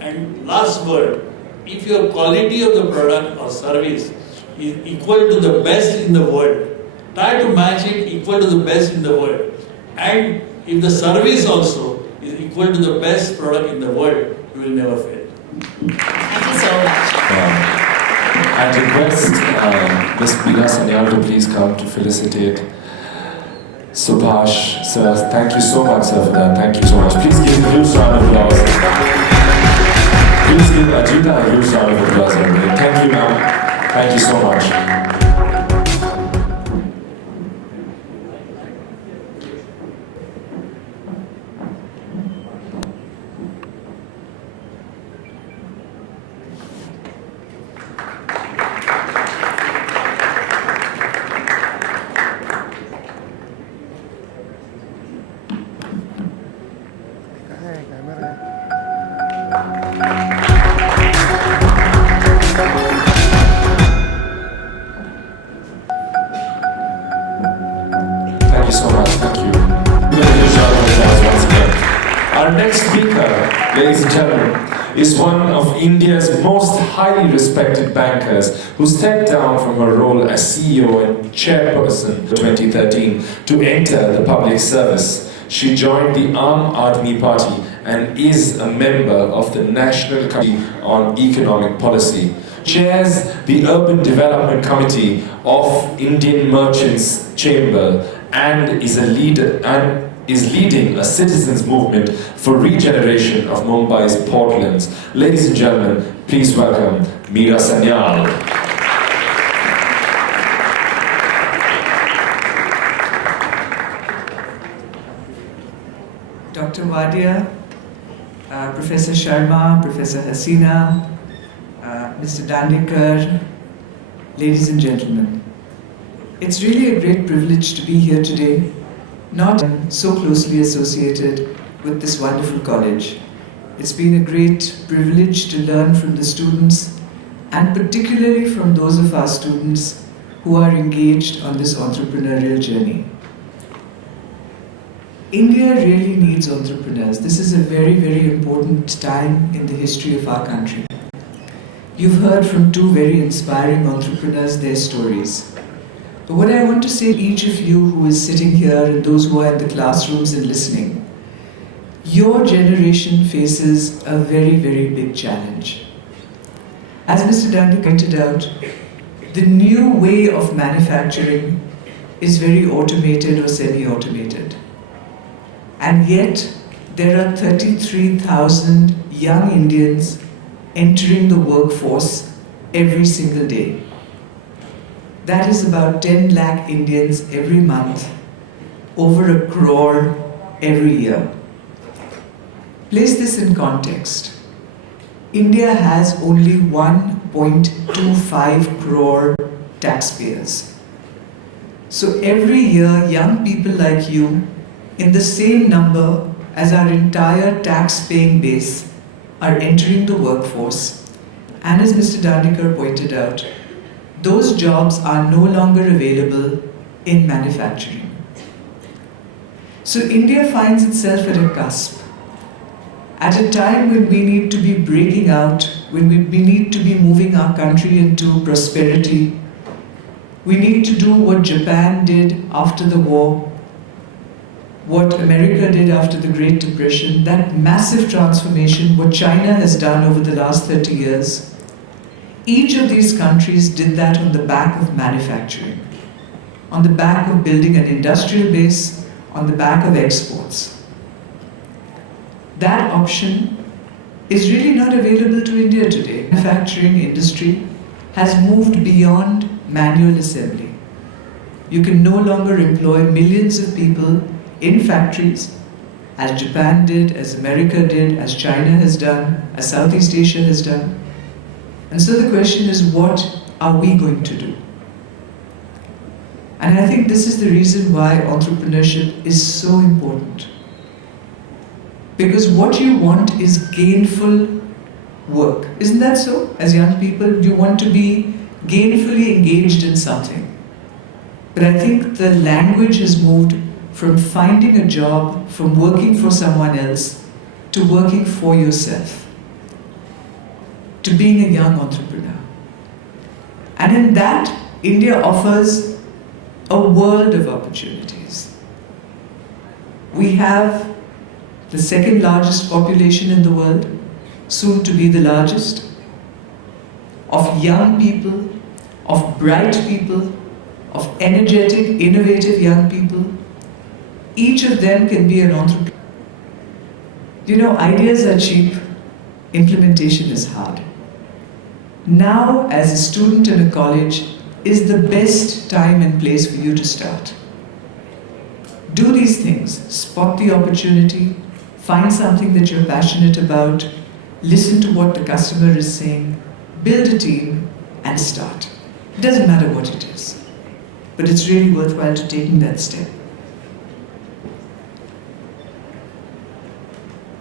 And last word, if your quality of the product or service is equal to the best in the world, try to match it equal to the best in the world. And if the service also is equal to the best product in the world, you will never fail. Thank you so much. I request Ms. Meera Sanyal to please come to felicitate Subhash. Sir, thank you so much, sir, for that. Thank you so much. Please give a huge round of applause. Please give Ajita a huge round of applause. Thank you, ma'am. Thank you so much. Thank you so much. Thank you. Once again. Our next speaker, ladies and gentlemen, is one of India's most highly respected bankers who stepped down from her role as CEO and chairperson in 2013 to enter the public service. She joined the Aam Aadmi Party and is a member of the National Committee on Economic Policy. Chairs the Urban Development Committee of Indian Merchants Chamber and is leading a citizens movement for regeneration of Mumbai's portlands. Ladies and gentlemen, please welcome Meera Sanyal. Dr. Wadia, Professor Sharma, Professor Hasina, Mr. Dandekar, ladies and gentlemen. It's really a great privilege to be here today, not so closely associated with this wonderful college. It's been a great privilege to learn from the students, and particularly from those of our students who are engaged on this entrepreneurial journey. India really needs entrepreneurs. This is a very, very important time in the history of our country. You've heard from two very inspiring entrepreneurs their stories. But what I want to say to each of you who is sitting here and those who are in the classrooms and listening, your generation faces a very, very big challenge. As Mr. Dandekar pointed out, the new way of manufacturing is very automated or semi-automated. And yet, there are 33,000 young Indians entering the workforce every single day. That is about 10 lakh Indians every month, over 1 crore every year. Place this in context. India has only 1 1.25 crore taxpayers. So every year, young people like you, in the same number as our entire tax-paying base, are entering the workforce. And as Mr. Dandekar pointed out, those jobs are no longer available in manufacturing. So India finds itself at a cusp, at a time when we need to be breaking out, when we need to be moving our country into prosperity. We need to do what Japan did after the war, what America did after the Great Depression, that massive transformation, what China has done over the last 30 years. Each of these countries did that on the back of manufacturing, on the back of building an industrial base, on the back of exports. That option is really not available to India today. Manufacturing industry has moved beyond manual assembly. You can no longer employ millions of people in factories, as Japan did, as America did, as China has done, as Southeast Asia has done. And so the question is, what are we going to do? And I think this is the reason why entrepreneurship is so important. Because what you want is gainful work. Isn't that so? As young people, you want to be gainfully engaged in something. But I think the language has moved from finding a job, from working for someone else, to working for yourself, to being a young entrepreneur. And in that, India offers a world of opportunities. We have the second largest population in the world, soon to be the largest, of young people, of bright people, of energetic, innovative young people. Each of them can be an entrepreneur. You know, ideas are cheap, implementation is hard. Now, as a student in a college, is the best time and place for you to start. Do these things, spot the opportunity, find something that you're passionate about, listen to what the customer is saying, build a team, and start. It doesn't matter what it is, but it's really worthwhile to taking that step.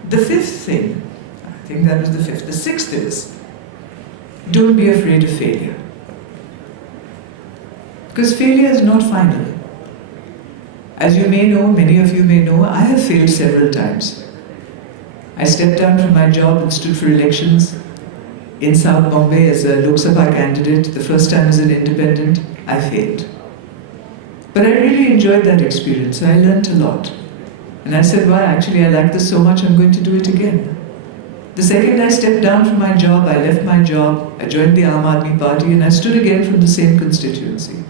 The fifth thing, I think that was the fifth. The sixth is, don't be afraid of failure. Because failure is not final. As you may know, many of you may know, I have failed several times. I stepped down from my job and stood for elections in South Bombay as a Lok Sabha candidate. The first time as an independent, I failed. But I really enjoyed that experience. I learned a lot. And I said, well, actually, I like this so much, I'm going to do it again. The second I stepped down from my job, I left my job, I joined the Aam Aadmi Party, and I stood again from the same constituency.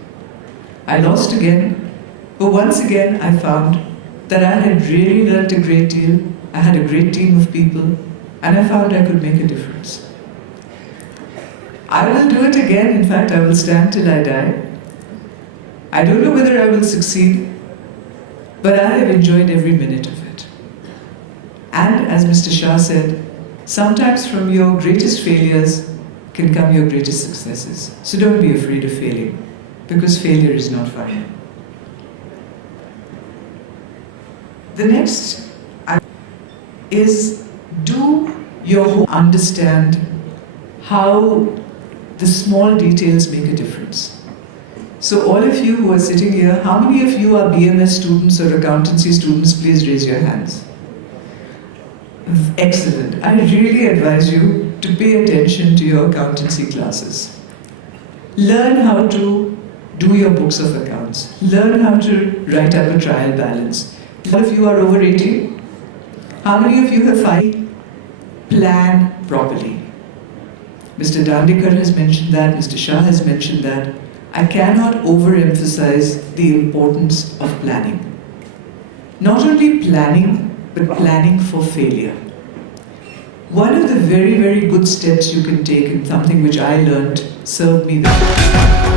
I lost again, but once again I found that I had really learnt a great deal, I had a great team of people, and I found I could make a difference. I will do it again, in fact I will stand till I die. I don't know whether I will succeed, but I have enjoyed every minute of it. And as Mr. Shah said, sometimes from your greatest failures can come your greatest successes. So don't be afraid of failing, because failure is not final. The next is do your understand how the small details make a difference. So all of you who are sitting here, how many of you are BMS students or accountancy students? Please raise your hands. Excellent. I really advise you to pay attention to your accountancy classes. Learn how to do your books of accounts. Learn how to write up a trial balance. All of you are over 18. How many of you have filed? Plan properly. Mr. Dandekar has mentioned that, Mr. Shah has mentioned that. I cannot overemphasize the importance of planning. Not only planning, but planning for failure. One of the very, very good steps you can take, and something which I learned served me well.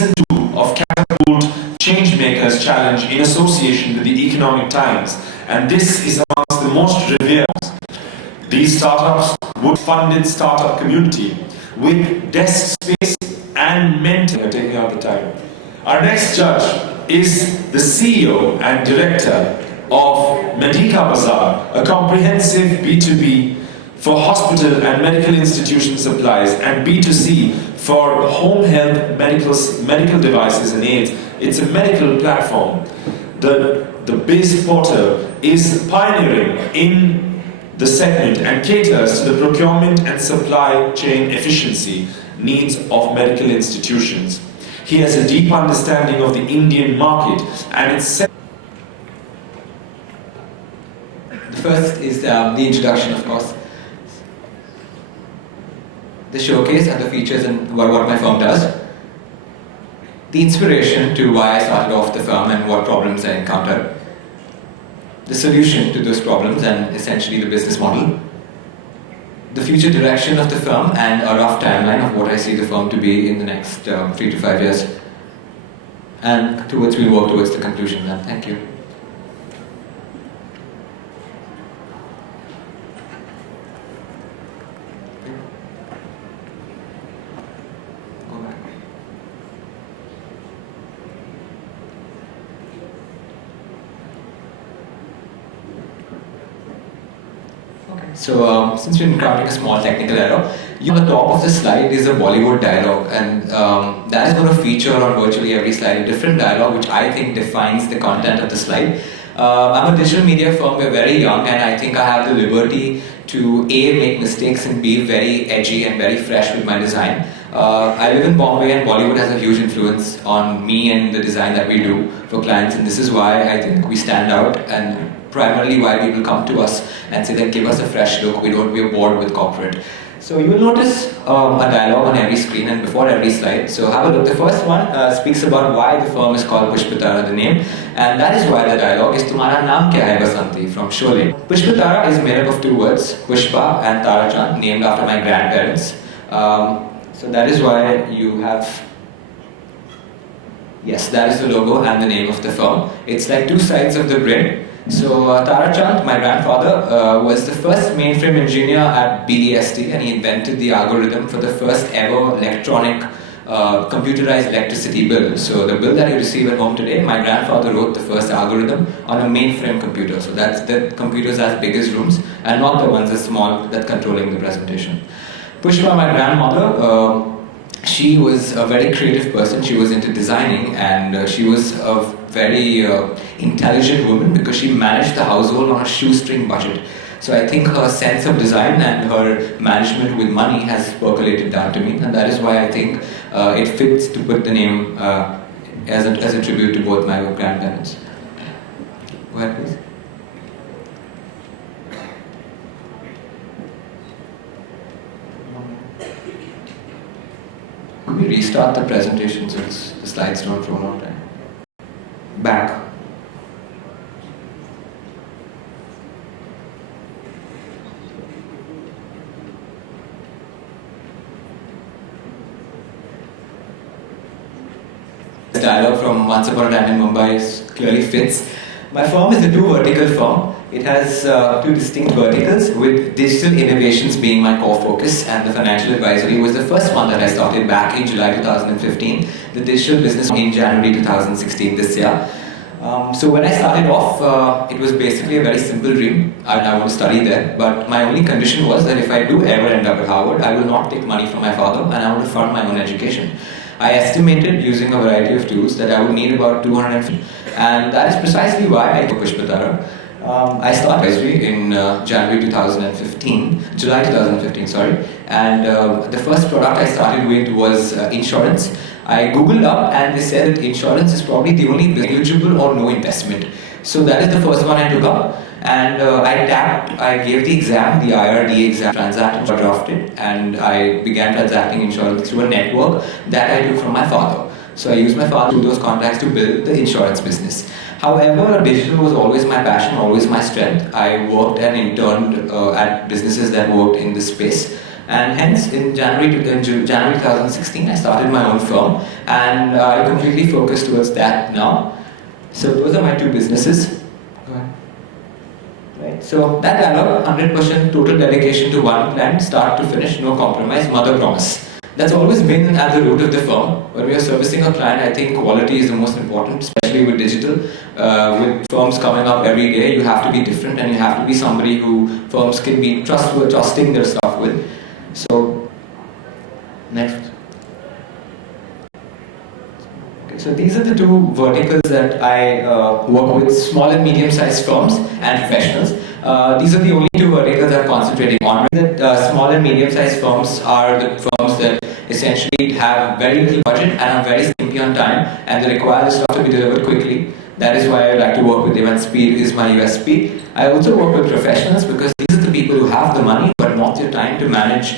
of Catapult Changemakers Challenge in association with the Economic Times, and this is amongst the most revered. These startups would fund its startup community with desk space and mentor. Taking out the time. Our next judge is the CEO and director of Medica Bazaar, a comprehensive B2B for hospital and medical institution supplies, and B2C for home health, medical devices and aids. It's a medical platform. The Biz Portal is pioneering in the segment and caters to the procurement and supply chain efficiency needs of medical institutions. He has a deep understanding of the Indian market and its. The first is the introduction, of course. The showcase and the features and what my firm does. The inspiration to why I started off the firm and what problems I encountered. The solution to those problems and essentially the business model. The future direction of the firm and a rough timeline of what I see the firm to be in the next 3 to 5 years. And we'll work towards the conclusion then. Thank you. So, since we're encountering a small technical error, on the top of the slide is a Bollywood dialogue, and that is going to feature on virtually every slide a different dialogue which I think defines the content of the slide. I'm a digital media firm, we're very young, and I think I have the liberty to A, make mistakes, and B, very edgy and very fresh with my design. I live in Bombay, and Bollywood has a huge influence on me and the design that we do for clients, and this is why I think we stand out, and primarily why people come to us and say that give us a fresh look, we're bored with corporate. So you will notice a dialogue on every screen and before every slide. So have a look. The first one speaks about why the firm is called Pushpatara, the name, and that is why the dialogue is Tumhara naam kya hai Basanti from Sholay. Pushpatara is made up of 2 words, Pushpa and Tara Chand, named after my grandparents. So that is why you have. Yes, that is the logo and the name of the firm. It's like 2 sides of the brain. So Tara Chand, my grandfather, was the first mainframe engineer at BEST, and he invented the algorithm for the first ever electronic computerized electricity bill. So the bill that you receive at home today, my grandfather wrote the first algorithm on a mainframe computer. So that's the computers as big as rooms and not the ones as small that controlling the presentation. Pushpa, my grandmother, she was a very creative person. She was into designing, and she was a very intelligent woman because she managed the household on a shoestring budget. So I think her sense of design and her management with money has percolated down to me, and that is why I think it fits to put the name as a tribute to both my grandparents. Go ahead, please. Could we restart the presentation since the slides don't run on time? Back. This dialogue from Once Upon a Time in Mumbai clearly fits. My firm is a 2 vertical firm. It has 2 distinct verticals, with digital innovations being my core focus, and the financial advisory was the first one that I started back in July 2015. The digital business in January 2016 this year. So when I started off, it was basically a very simple dream. I want to study there, but my only condition was that if I do ever end up at Harvard, I will not take money from my father, and I want to fund my own education. I estimated, using a variety of tools, that I would need about 250, and that is precisely why I took Pushpatara. I started advisory in July 2015, sorry, and the first product I started with was insurance. I googled up and they said that insurance is probably the only eligible or no investment. So that is the first one I took up, and I gave the exam, the IRD exam, transacted, drafted, and I began transacting insurance through a network that I took from my father. So I used my father through those contacts to build the insurance business. However, digital was always my passion, always my strength. I worked and interned at businesses that worked in this space. And hence, in January 2016, I started my own firm, and I completely focus towards that now. So those are my two businesses. Go ahead. Right. So that dialogue, 100% total dedication to one client, start to finish, no compromise, mother promise. That's always been at the root of the firm. When we are servicing a client, I think quality is the most important, especially with digital. With firms coming up every day, you have to be different, and you have to be somebody who firms can be trusting their stuff with. So, next. Okay, so these are the two verticals that I work with: small and medium-sized firms and professionals. These are the only two verticals I'm concentrating on. Small and medium-sized firms are the firms that essentially have very little budget and are very skimpy on time, and they require the stuff to be delivered quickly. That is why I like to work with them, and speed is my USP. I also work with professionals because these are the people who have the money but not the time to manage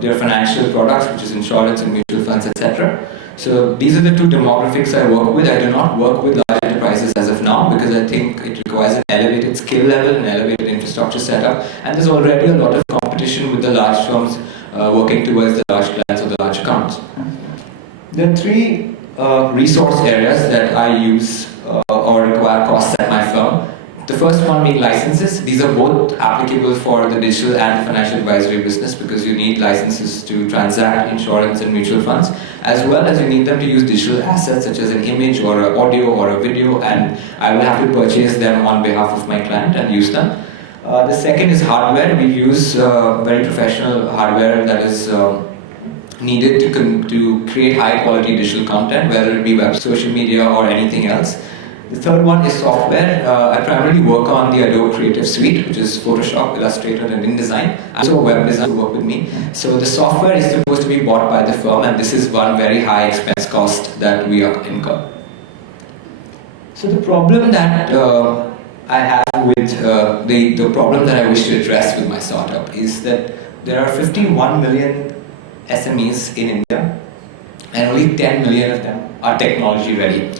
their financial products, which is insurance and mutual funds, etc. So these are the two demographics I work with. I do not work with large enterprises as of now because I think it requires an elevated skill level, an elevated infrastructure setup, and there's already a lot of competition with the large firms working towards the large clients or the large accounts. There are three resource areas that I use or require costs at my firm. The first one being licenses. These are both applicable for the digital and the financial advisory business because you need licenses to transact insurance and mutual funds, as well as you need them to use digital assets such as an image or an audio or a video, and I will have to purchase them on behalf of my client and use them. The second is hardware. We use very professional hardware that is needed to create high quality digital content, whether it be web, social media or anything else. The third one is software. I primarily work on the Adobe Creative Suite, which is Photoshop, Illustrator and InDesign. I also web design work with me. So the software is supposed to be bought by the firm, and this is one very high expense cost that we incur. So the problem that I have with the problem that I wish to address with my startup is that there are 51 million SMEs in India, and only 10 million of them are technology ready.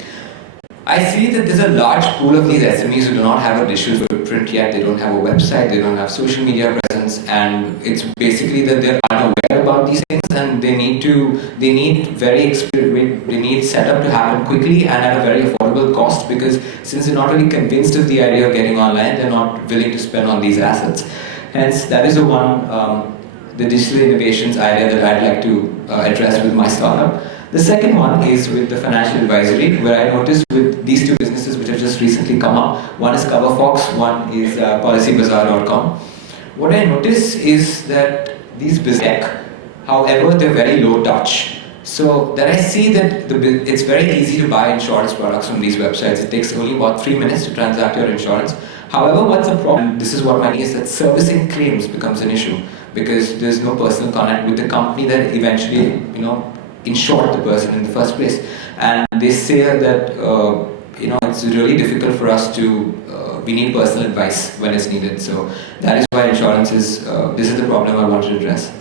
I see that there's a large pool of these SMEs who do not have a digital footprint yet. They don't have a website, they don't have social media presence, and it's basically that they're unaware about these things, and they need setup to happen quickly and at a very affordable cost, because since they're not really convinced of the idea of getting online, they're not willing to spend on these assets. Hence, that is the digital innovations idea that I'd like to address with my startup. The second one is with the financial advisory, where I noticed with these two businesses which have just recently come up, one is CoverFox, one is PolicyBazaar.com. What I notice is that these businesses, however, they're very low touch. So that I see that it's very easy to buy insurance products from these websites. It takes only about 3 minutes to transact your insurance. However, what's the problem? This is what my is that servicing claims becomes an issue because there's no personal connect with the company that eventually, insured the person in the first place. And they say that it's really difficult for us to we need personal advice when it's needed. So that is why insurance is this is the problem I want to address.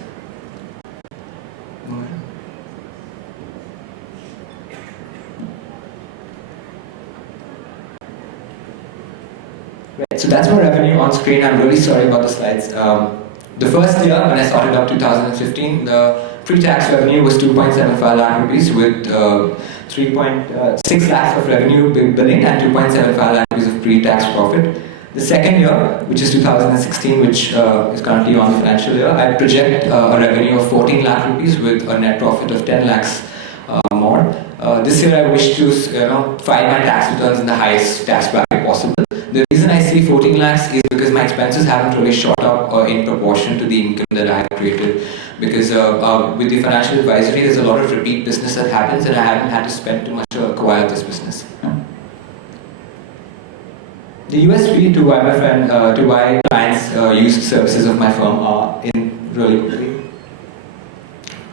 Right, so that's my revenue on screen. I'm really sorry about the slides. The first year when I started up 2015, the pre-tax revenue was 2.75 lakh rupees with 3.6 lakhs of revenue billing and 2.75 lakh rupees of pre-tax profit. The second year, which is 2016, which is currently on the financial year, I project a revenue of 14 lakh rupees with a net profit of 10 lakhs more. This year I wish to file my tax returns in the highest tax bracket possible. The reason I see 14 lakhs is because my expenses haven't really shot up in proportion to the income that I have created. Because with the financial advisory, there's a lot of repeat business that happens, and I haven't had to spend too much to acquire this business. The USP to why clients use services of my firm are in really quickly.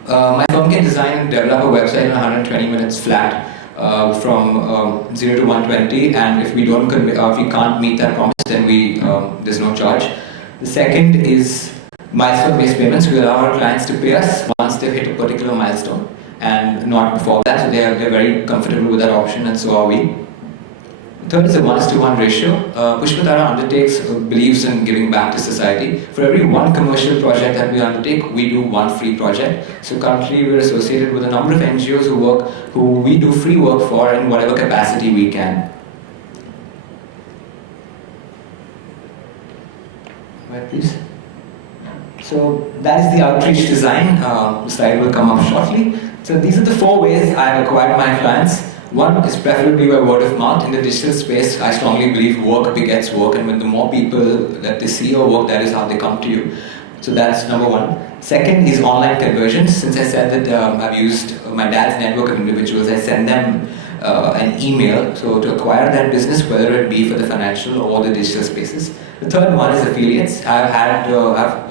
My firm can design and develop a website in 120 minutes flat. From 0 to 120, and if we can't meet that promise, then there's no charge. The second is milestone-based payments. We allow our clients to pay us once they've hit a particular milestone, and not before that. So they're very comfortable with that option, and so are we. Third is a 1:1 ratio. Pushpatara undertakes, believes in giving back to society. For every one commercial project that we undertake, we do one free project. So currently we're associated with a number of NGOs who we do free work for in whatever capacity we can. Right, please. So that is the outreach design. The slide will come up shortly. So these are the 4 ways I have acquired my clients. One is preferably by word of mouth. In the digital space, I strongly believe work begets work, and when the more people that they see your work, that is how they come to you. So that's number 1. Second is online conversions. Since I said that I've used my dad's network of individuals, I send them an email. So to acquire that business, whether it be for the financial or the digital spaces. The third one is affiliates. I've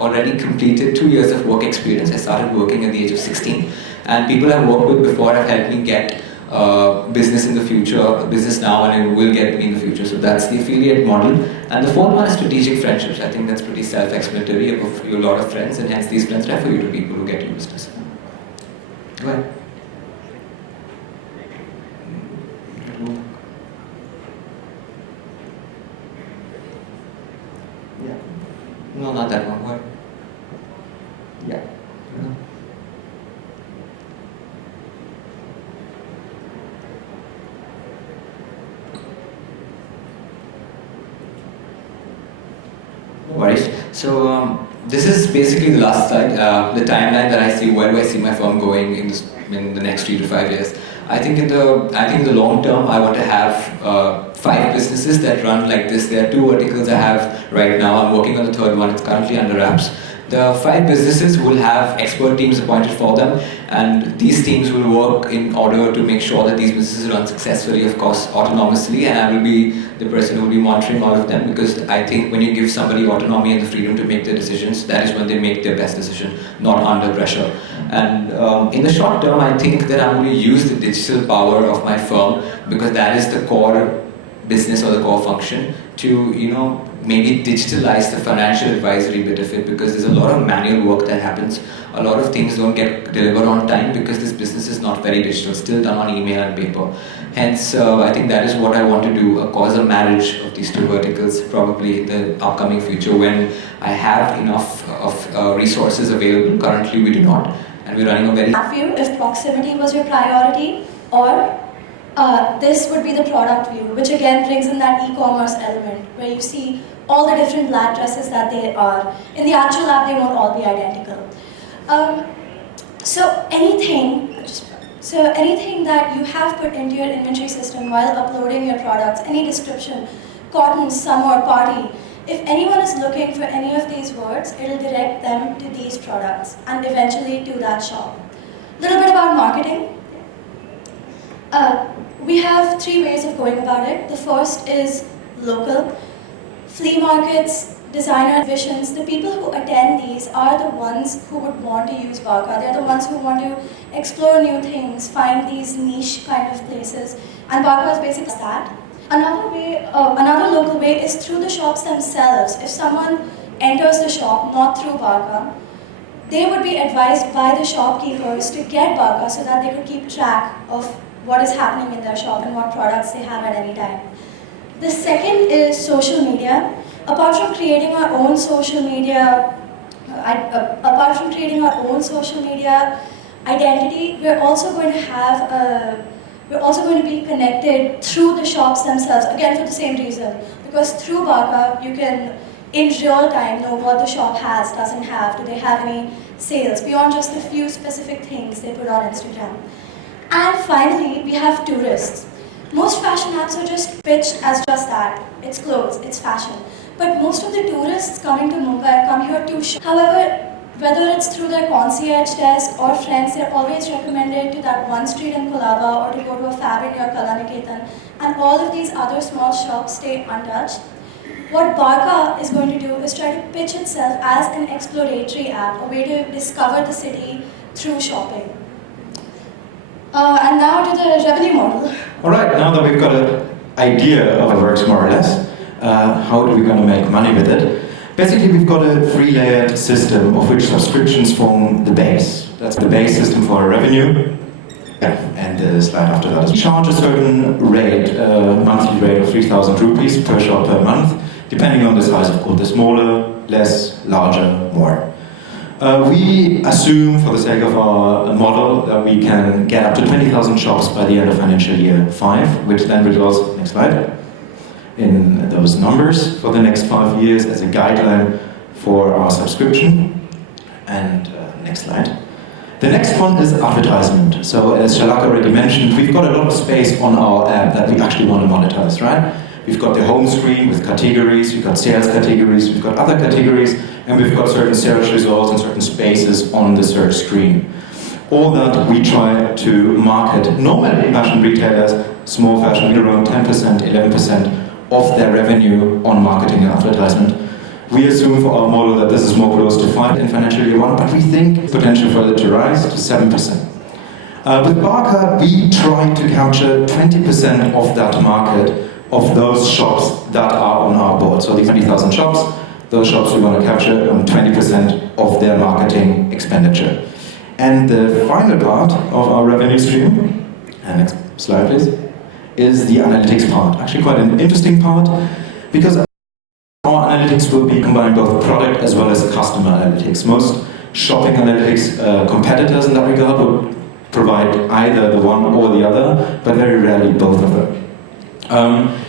already completed 2 years of work experience. I started working at the age of 16, and people I've worked with before have helped me get business in the future, business now, and it will get me in the future. So that's the affiliate model. And the fourth one is strategic friendships. I think that's pretty self-explanatory. You have a lot of friends, and hence these friends refer you to people who get you business. Go ahead. Yeah. No, not that one. Go ahead. Yeah. No worries. So this is basically the last slide, the timeline that I see. Where do I see my firm going in the next 3 to 5 years? I think in the long term, I want to have 5 businesses that run like this. There are 2 verticals I have right now. I'm working on the third one. It's currently under wraps. The 5 businesses will have expert teams appointed for them, and these teams will work in order to make sure that these businesses run successfully, of course, autonomously, and I will be the person who will be monitoring all of them, because I think when you give somebody autonomy and the freedom to make their decisions, that is when they make their best decision, not under pressure. And in the short term, I think that I'm going to use the digital power of my firm, because that is the core business or the core function, to maybe digitalize the financial advisory bit of it, because there's a lot of manual work that happens. A lot of things don't get delivered on time because this business is not very digital, still done on email and paper. Hence, I think that is what I want to do, a marriage of these 2 verticals, probably in the upcoming future when I have enough of resources available. Currently, we do not, and we're running a very... view if proximity was your priority, or this would be the product view, which again brings in that e-commerce element where you see all the different black dresses that they are. In the actual app, they won't all be identical. So anything that you have put into your inventory system while uploading your products, any description, cotton, summer, party, if anyone is looking for any of these words, it'll direct them to these products and eventually to that shop. A little bit about marketing. We have 3 ways of going about it. The first is local. Flea markets, designer exhibitions, the people who attend these are the ones who would want to use Barca. They're the ones who want to explore new things, find these niche kind of places. And Barca is basically that. Another local way is through the shops themselves. If someone enters the shop not through Barca, they would be advised by the shopkeepers to get Barca so that they could keep track of what is happening in their shop and what products they have at any time. The second is social media. Apart from creating our own social media, identity, we're also going to be connected through the shops themselves. Again, for the same reason, because through Barca, you can in real time know what the shop has, doesn't have. Do they have any sales beyond just the few specific things they put on Instagram? And finally, we have tourists. Most fashion apps are just pitched as just that. It's clothes, it's fashion. But most of the tourists coming to Mumbai come here to shop. However, whether it's through their concierge desk or friends, they're always recommended to that one street in Kolaba or to go to a fab in your Kalaniketan. And all of these other small shops stay untouched. What Barca is going to do is try to pitch itself as an exploratory app, a way to discover the city through shopping. And now to the revenue model. All right, now that we've got an idea of how it works more or less, how are we going to make money with it? Basically, we've got a 3-layered system of which subscriptions form the base. That's the base system for our revenue. And and the slide after that. We charge a certain rate, monthly rate of 3,000 rupees per shop per month, depending on the size, of course. The smaller, less, larger, more. We assume, for the sake of our model, that we can get up to 20,000 shops by the end of financial year 5, which then results, next slide, in those numbers for the next 5 years as a guideline for our subscription. And next slide. The next one is advertisement. So as Shalak already mentioned, we've got a lot of space on our app that we actually want to monetize, right? We've got the home screen with categories, we've got sales categories, we've got other categories, and we've got certain search results and certain spaces on the search screen. All that we try to market. Normally fashion retailers, small fashion, around 10%, 11% of their revenue on marketing and advertisement. We assume for our model that this is more close to 5 in financial year 1, but we think potential for it to rise to 7%. With Barker, we try to capture 20% of that market of those shops that are on our board. So these 20,000 shops, those shops we want to capture 20% of their marketing expenditure. And the final part of our revenue stream, and next slide please, is the analytics part. Actually quite an interesting part, because our analytics will be combining both product as well as customer analytics. Most shopping analytics competitors in that regard will provide either the one or the other, but very rarely both of them.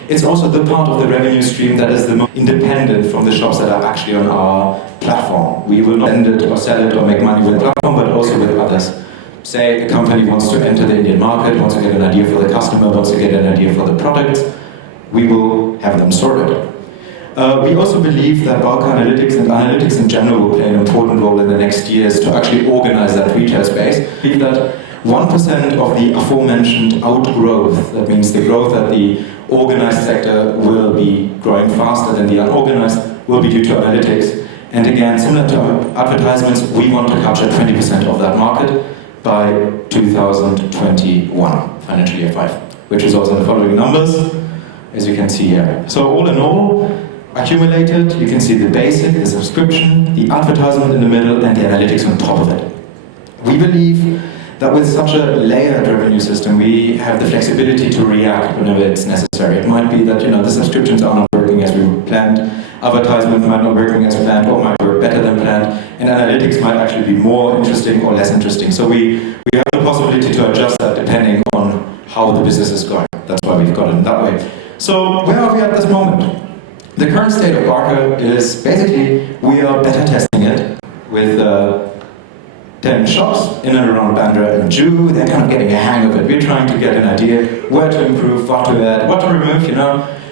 It's also the part of the revenue stream that is the most independent from the shops that are actually on our platform. We will not send it or sell it or make money with the platform, but also with others. Say a company wants to enter the Indian market, wants to get an idea for the customer, wants to get an idea for the product, we will have them sorted. We also believe that bulk analytics and analytics in general will play an important role in the next years to actually organize that retail space. We believe that 1% of the aforementioned outgrowth, that means the growth that the organized sector will be growing faster than the unorganized, will be due to analytics. And again, similar to advertisements, we want to capture 20% of that market by 2021, financial year 5, which is also in the following numbers, as you can see here. So all in all, accumulated, you can see the basic, the subscription, the advertisement in the middle, and the analytics on top of it. We believe that with such a layered revenue system, we have the flexibility to react whenever it's necessary. It might be that the subscriptions are not working as we planned, advertisement might not working as planned, or might work better than planned, and analytics might actually be more interesting or less interesting. So we have the possibility to adjust that depending on how the business is going. That's why we've got it in that way. So where are we at this moment? The current state of Barker is basically we are beta testing it with 10 shops in and around Bandra and Jew. They're kind of getting a hang of it. We're trying to get an idea where to improve, what to add, what to remove,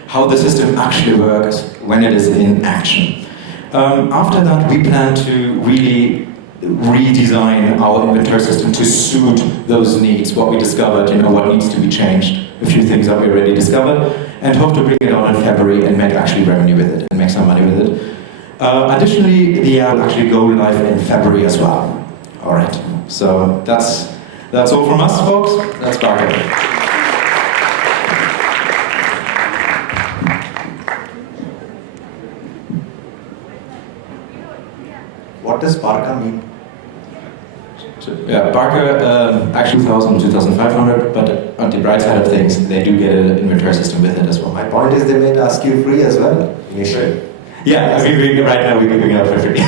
how the system actually works when it is in action. After that, we plan to really redesign our inventory system to suit those needs, what we discovered, what needs to be changed, a few things that we already discovered, and hope to bring it out in February and make actually revenue with it and make some money with it. Additionally, the app will actually go live in February as well. All right, so that's all from us, folks. That's Barker. What does Barker mean? Yeah, Barker, actually 2,000, 2,500, but on the bright side of things, they do get an inventory system with it as well. My point is they made SKU free as well, initially. Yeah, right now we're giving it out for free.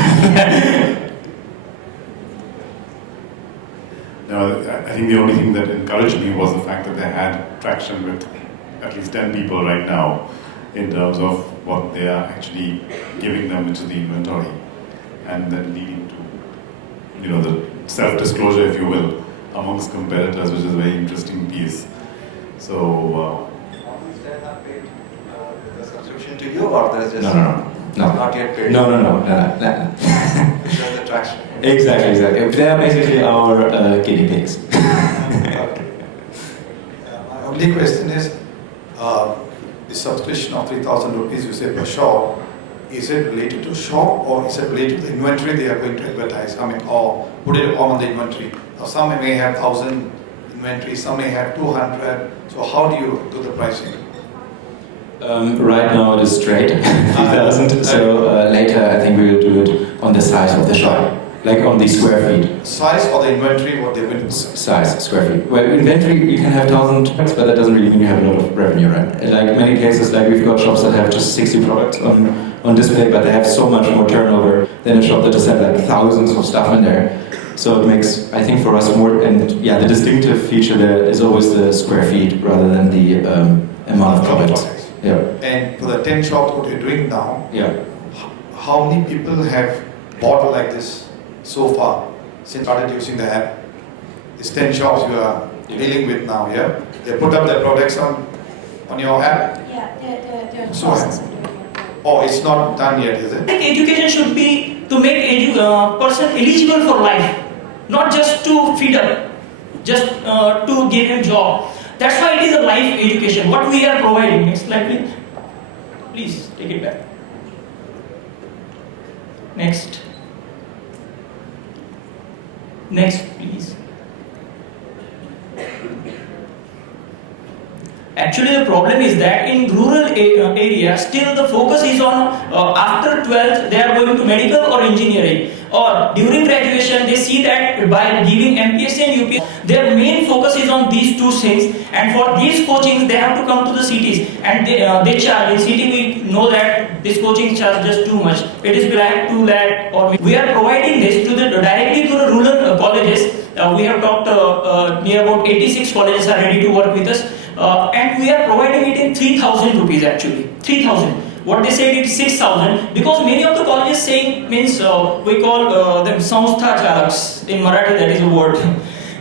No, I think the only thing that encouraged me was the fact that they had traction with at least 10 people right now in terms of what they are actually giving them into the inventory, and then leading to, the self-disclosure, if you will, amongst competitors, which is a very interesting piece. So, have paid the subscription to you, or there's just No. not yet paid? No. It's just the traction. Exactly. They are basically our guinea pigs. Okay. My only question is, the subscription of 3,000 rupees you say per shop, is it related to shop or is it related to the inventory they are going to advertise? Or put it on the inventory. Now, some may have 1,000 inventory, some may have 200. So how do you do the pricing? Right now it is straight, 3,000. So later I think we will do it on the size of the shop. Like on the square feet. Size or the inventory, what they win? Size, square feet. Well, inventory, you can have 1,000 products, but that doesn't really mean you have a lot of revenue, right? In like many cases, like we've got shops that have just 60 products on display, but they have so much more turnover than a shop that just has like thousands of stuff in there. So it makes, I think for us more, and yeah, the distinctive feature there is always the square feet rather than the amount of products. Yeah. And for the 10 shops, what you're doing now, yeah. How many people have bought like this so far since started using the app? It's 10 shops you are dealing with now, yeah? They put up their products on your app? Yeah, they're in the So, process of doing it. oh, it's not done yet, is it? I think education should be to make person eligible for life, not just to feed up, just to give him job. That's why it is a life education. What we are providing. Next slide, please take it back. Next. Next, please. Actually, the problem is that in rural areas, still the focus is on after 12th, they are going to medical or engineering. Or during graduation, they see that by giving MPSC and UPSC, their main focus is on these two things. And for these coachings, they have to come to the cities. And they charge. In city, we know that this coaching charge just too much. It is like 2 lakh. Or we are providing this to directly to the rural colleges. We have talked near about 86 colleges are ready to work with us. And we are providing it in 3,000 rupees actually. 3,000. What they said is 6,000 because many of the colleges saying means we call them samstha chalaks in Marathi, that is a word.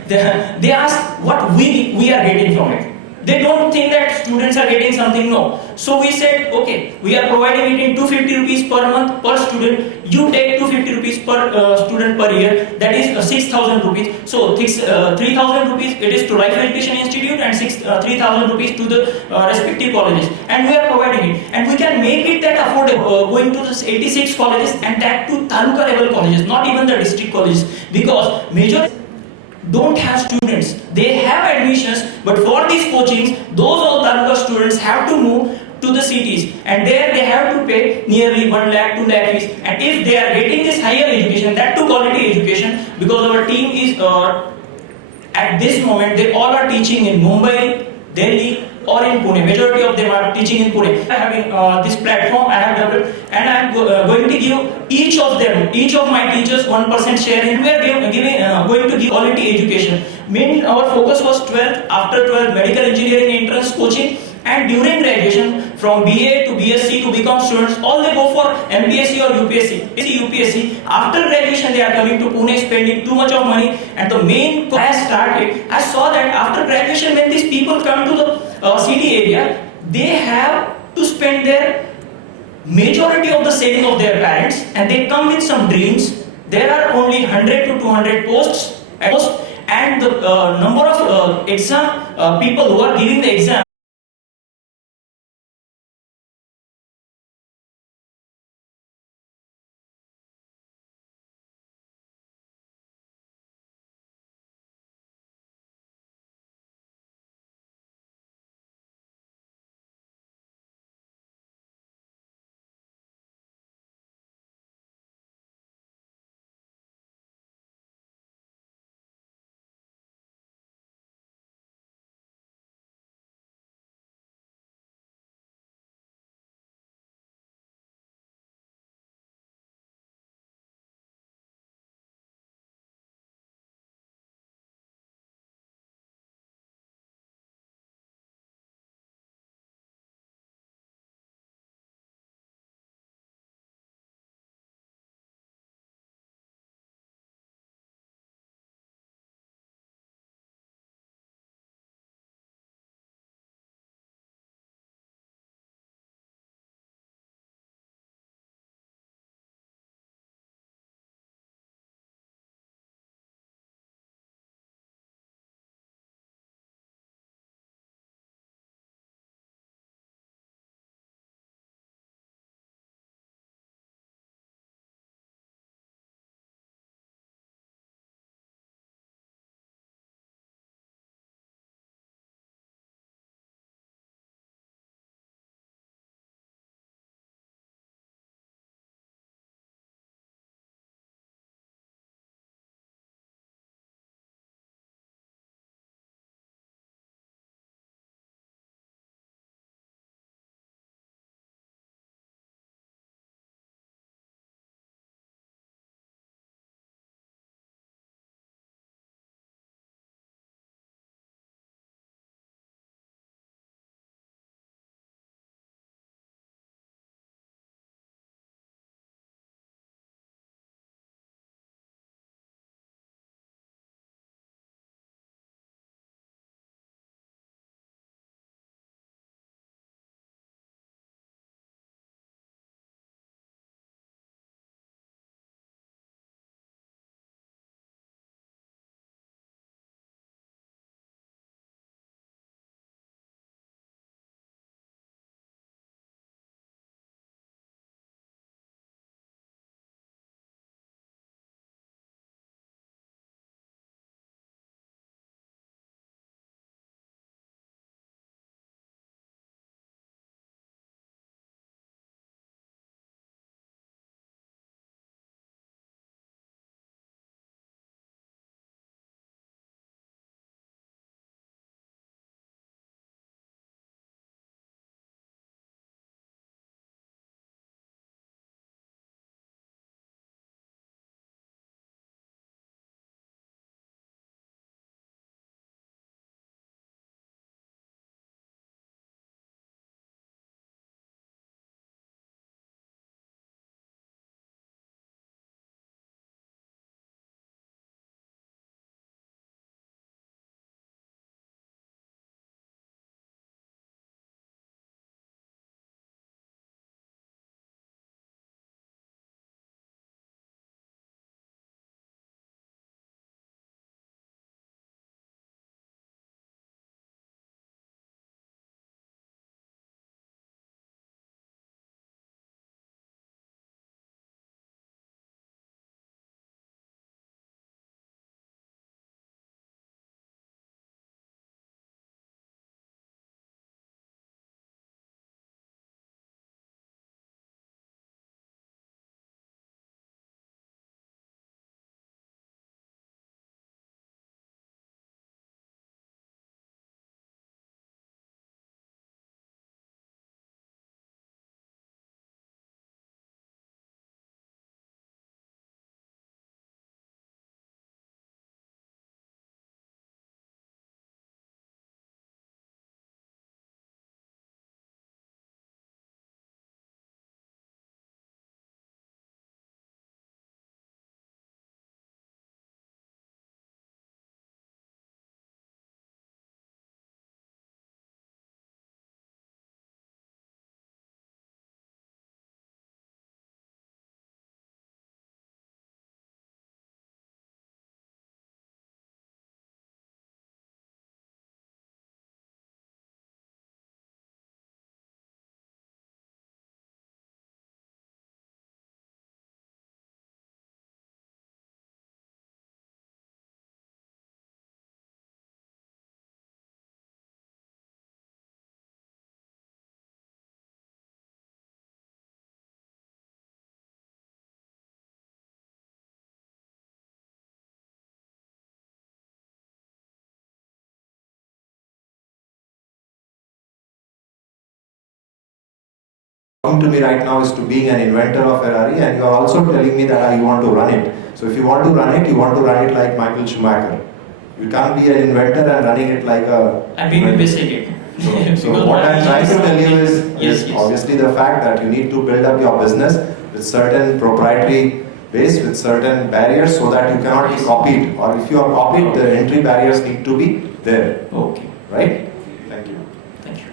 They ask what we are getting from it. They don't think that students are getting something, no. So we said, okay, we are providing it in 250 rupees per month per student. You take 250 rupees per student per year, that is 6,000 rupees. So 3,000 rupees it is to Life Education Institute and 3,000 rupees to the respective colleges. And we are providing it. And we can make it that affordable, going to the 86 colleges and that to taluka level colleges, not even the district colleges. Because major don't have students. They have admissions, but for these coachings, those all taluka students have to move to the cities, and there they have to pay nearly 1 lakh, 2 lakh fees. And if they are getting this higher education, that too quality education, because our team is at this moment they all are teaching in Mumbai, Delhi, or in Pune. Majority of them are teaching in Pune. Having this platform I have developed, and I am going to give each of them, each of my teachers 1% share in. We are going to give quality education. Mainly our focus was 12th, after 12th medical engineering entrance coaching, and during graduation from BA to BSc to become students, all they go for MPSc or UPSc. After graduation they are coming to Pune, spending too much of money, and the main I started, I saw that after graduation when these people come to the city area, they have to spend their majority of the saving of their parents, and they come with some dreams. There are only 100 to 200 posts, and the number of exam people who are giving the exam Talking to me right now is to being an inventor of Ferrari, and you are also telling me that you want to run it. So if you want to run it, you want to run it like Michael Schumacher. You can't be an inventor and running it like a... I've been investigating. So what I'm trying to tell you is obviously the fact that you need to build up your business with certain proprietary base, with certain barriers, so that you cannot be copied. Or if you are copied, the entry barriers need to be there. Okay. Right? Thank you. Thank you.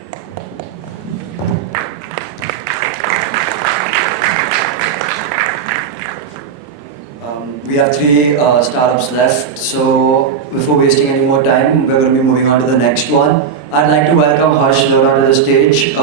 We have 3 startups left, so before wasting any more time, we're going to be moving on to the next one. I'd like to welcome Harsh Lora to the stage.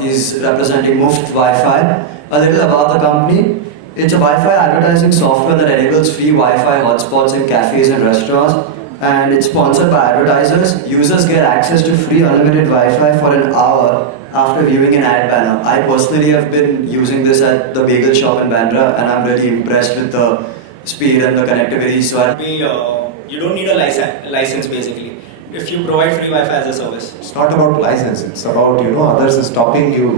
He's representing Muft Wi-Fi. A little about the company. It's a Wi-Fi advertising software that enables free Wi-Fi hotspots in cafes and restaurants, and it's sponsored by advertisers. Users get access to free unlimited Wi-Fi for an hour after viewing an ad banner. I personally have been using this at the bagel shop in Bandra, and I'm really impressed with the speed and the connectivity. So you don't need a license basically if you provide free Wi-Fi as a service. It's not about license, it's about, others stopping you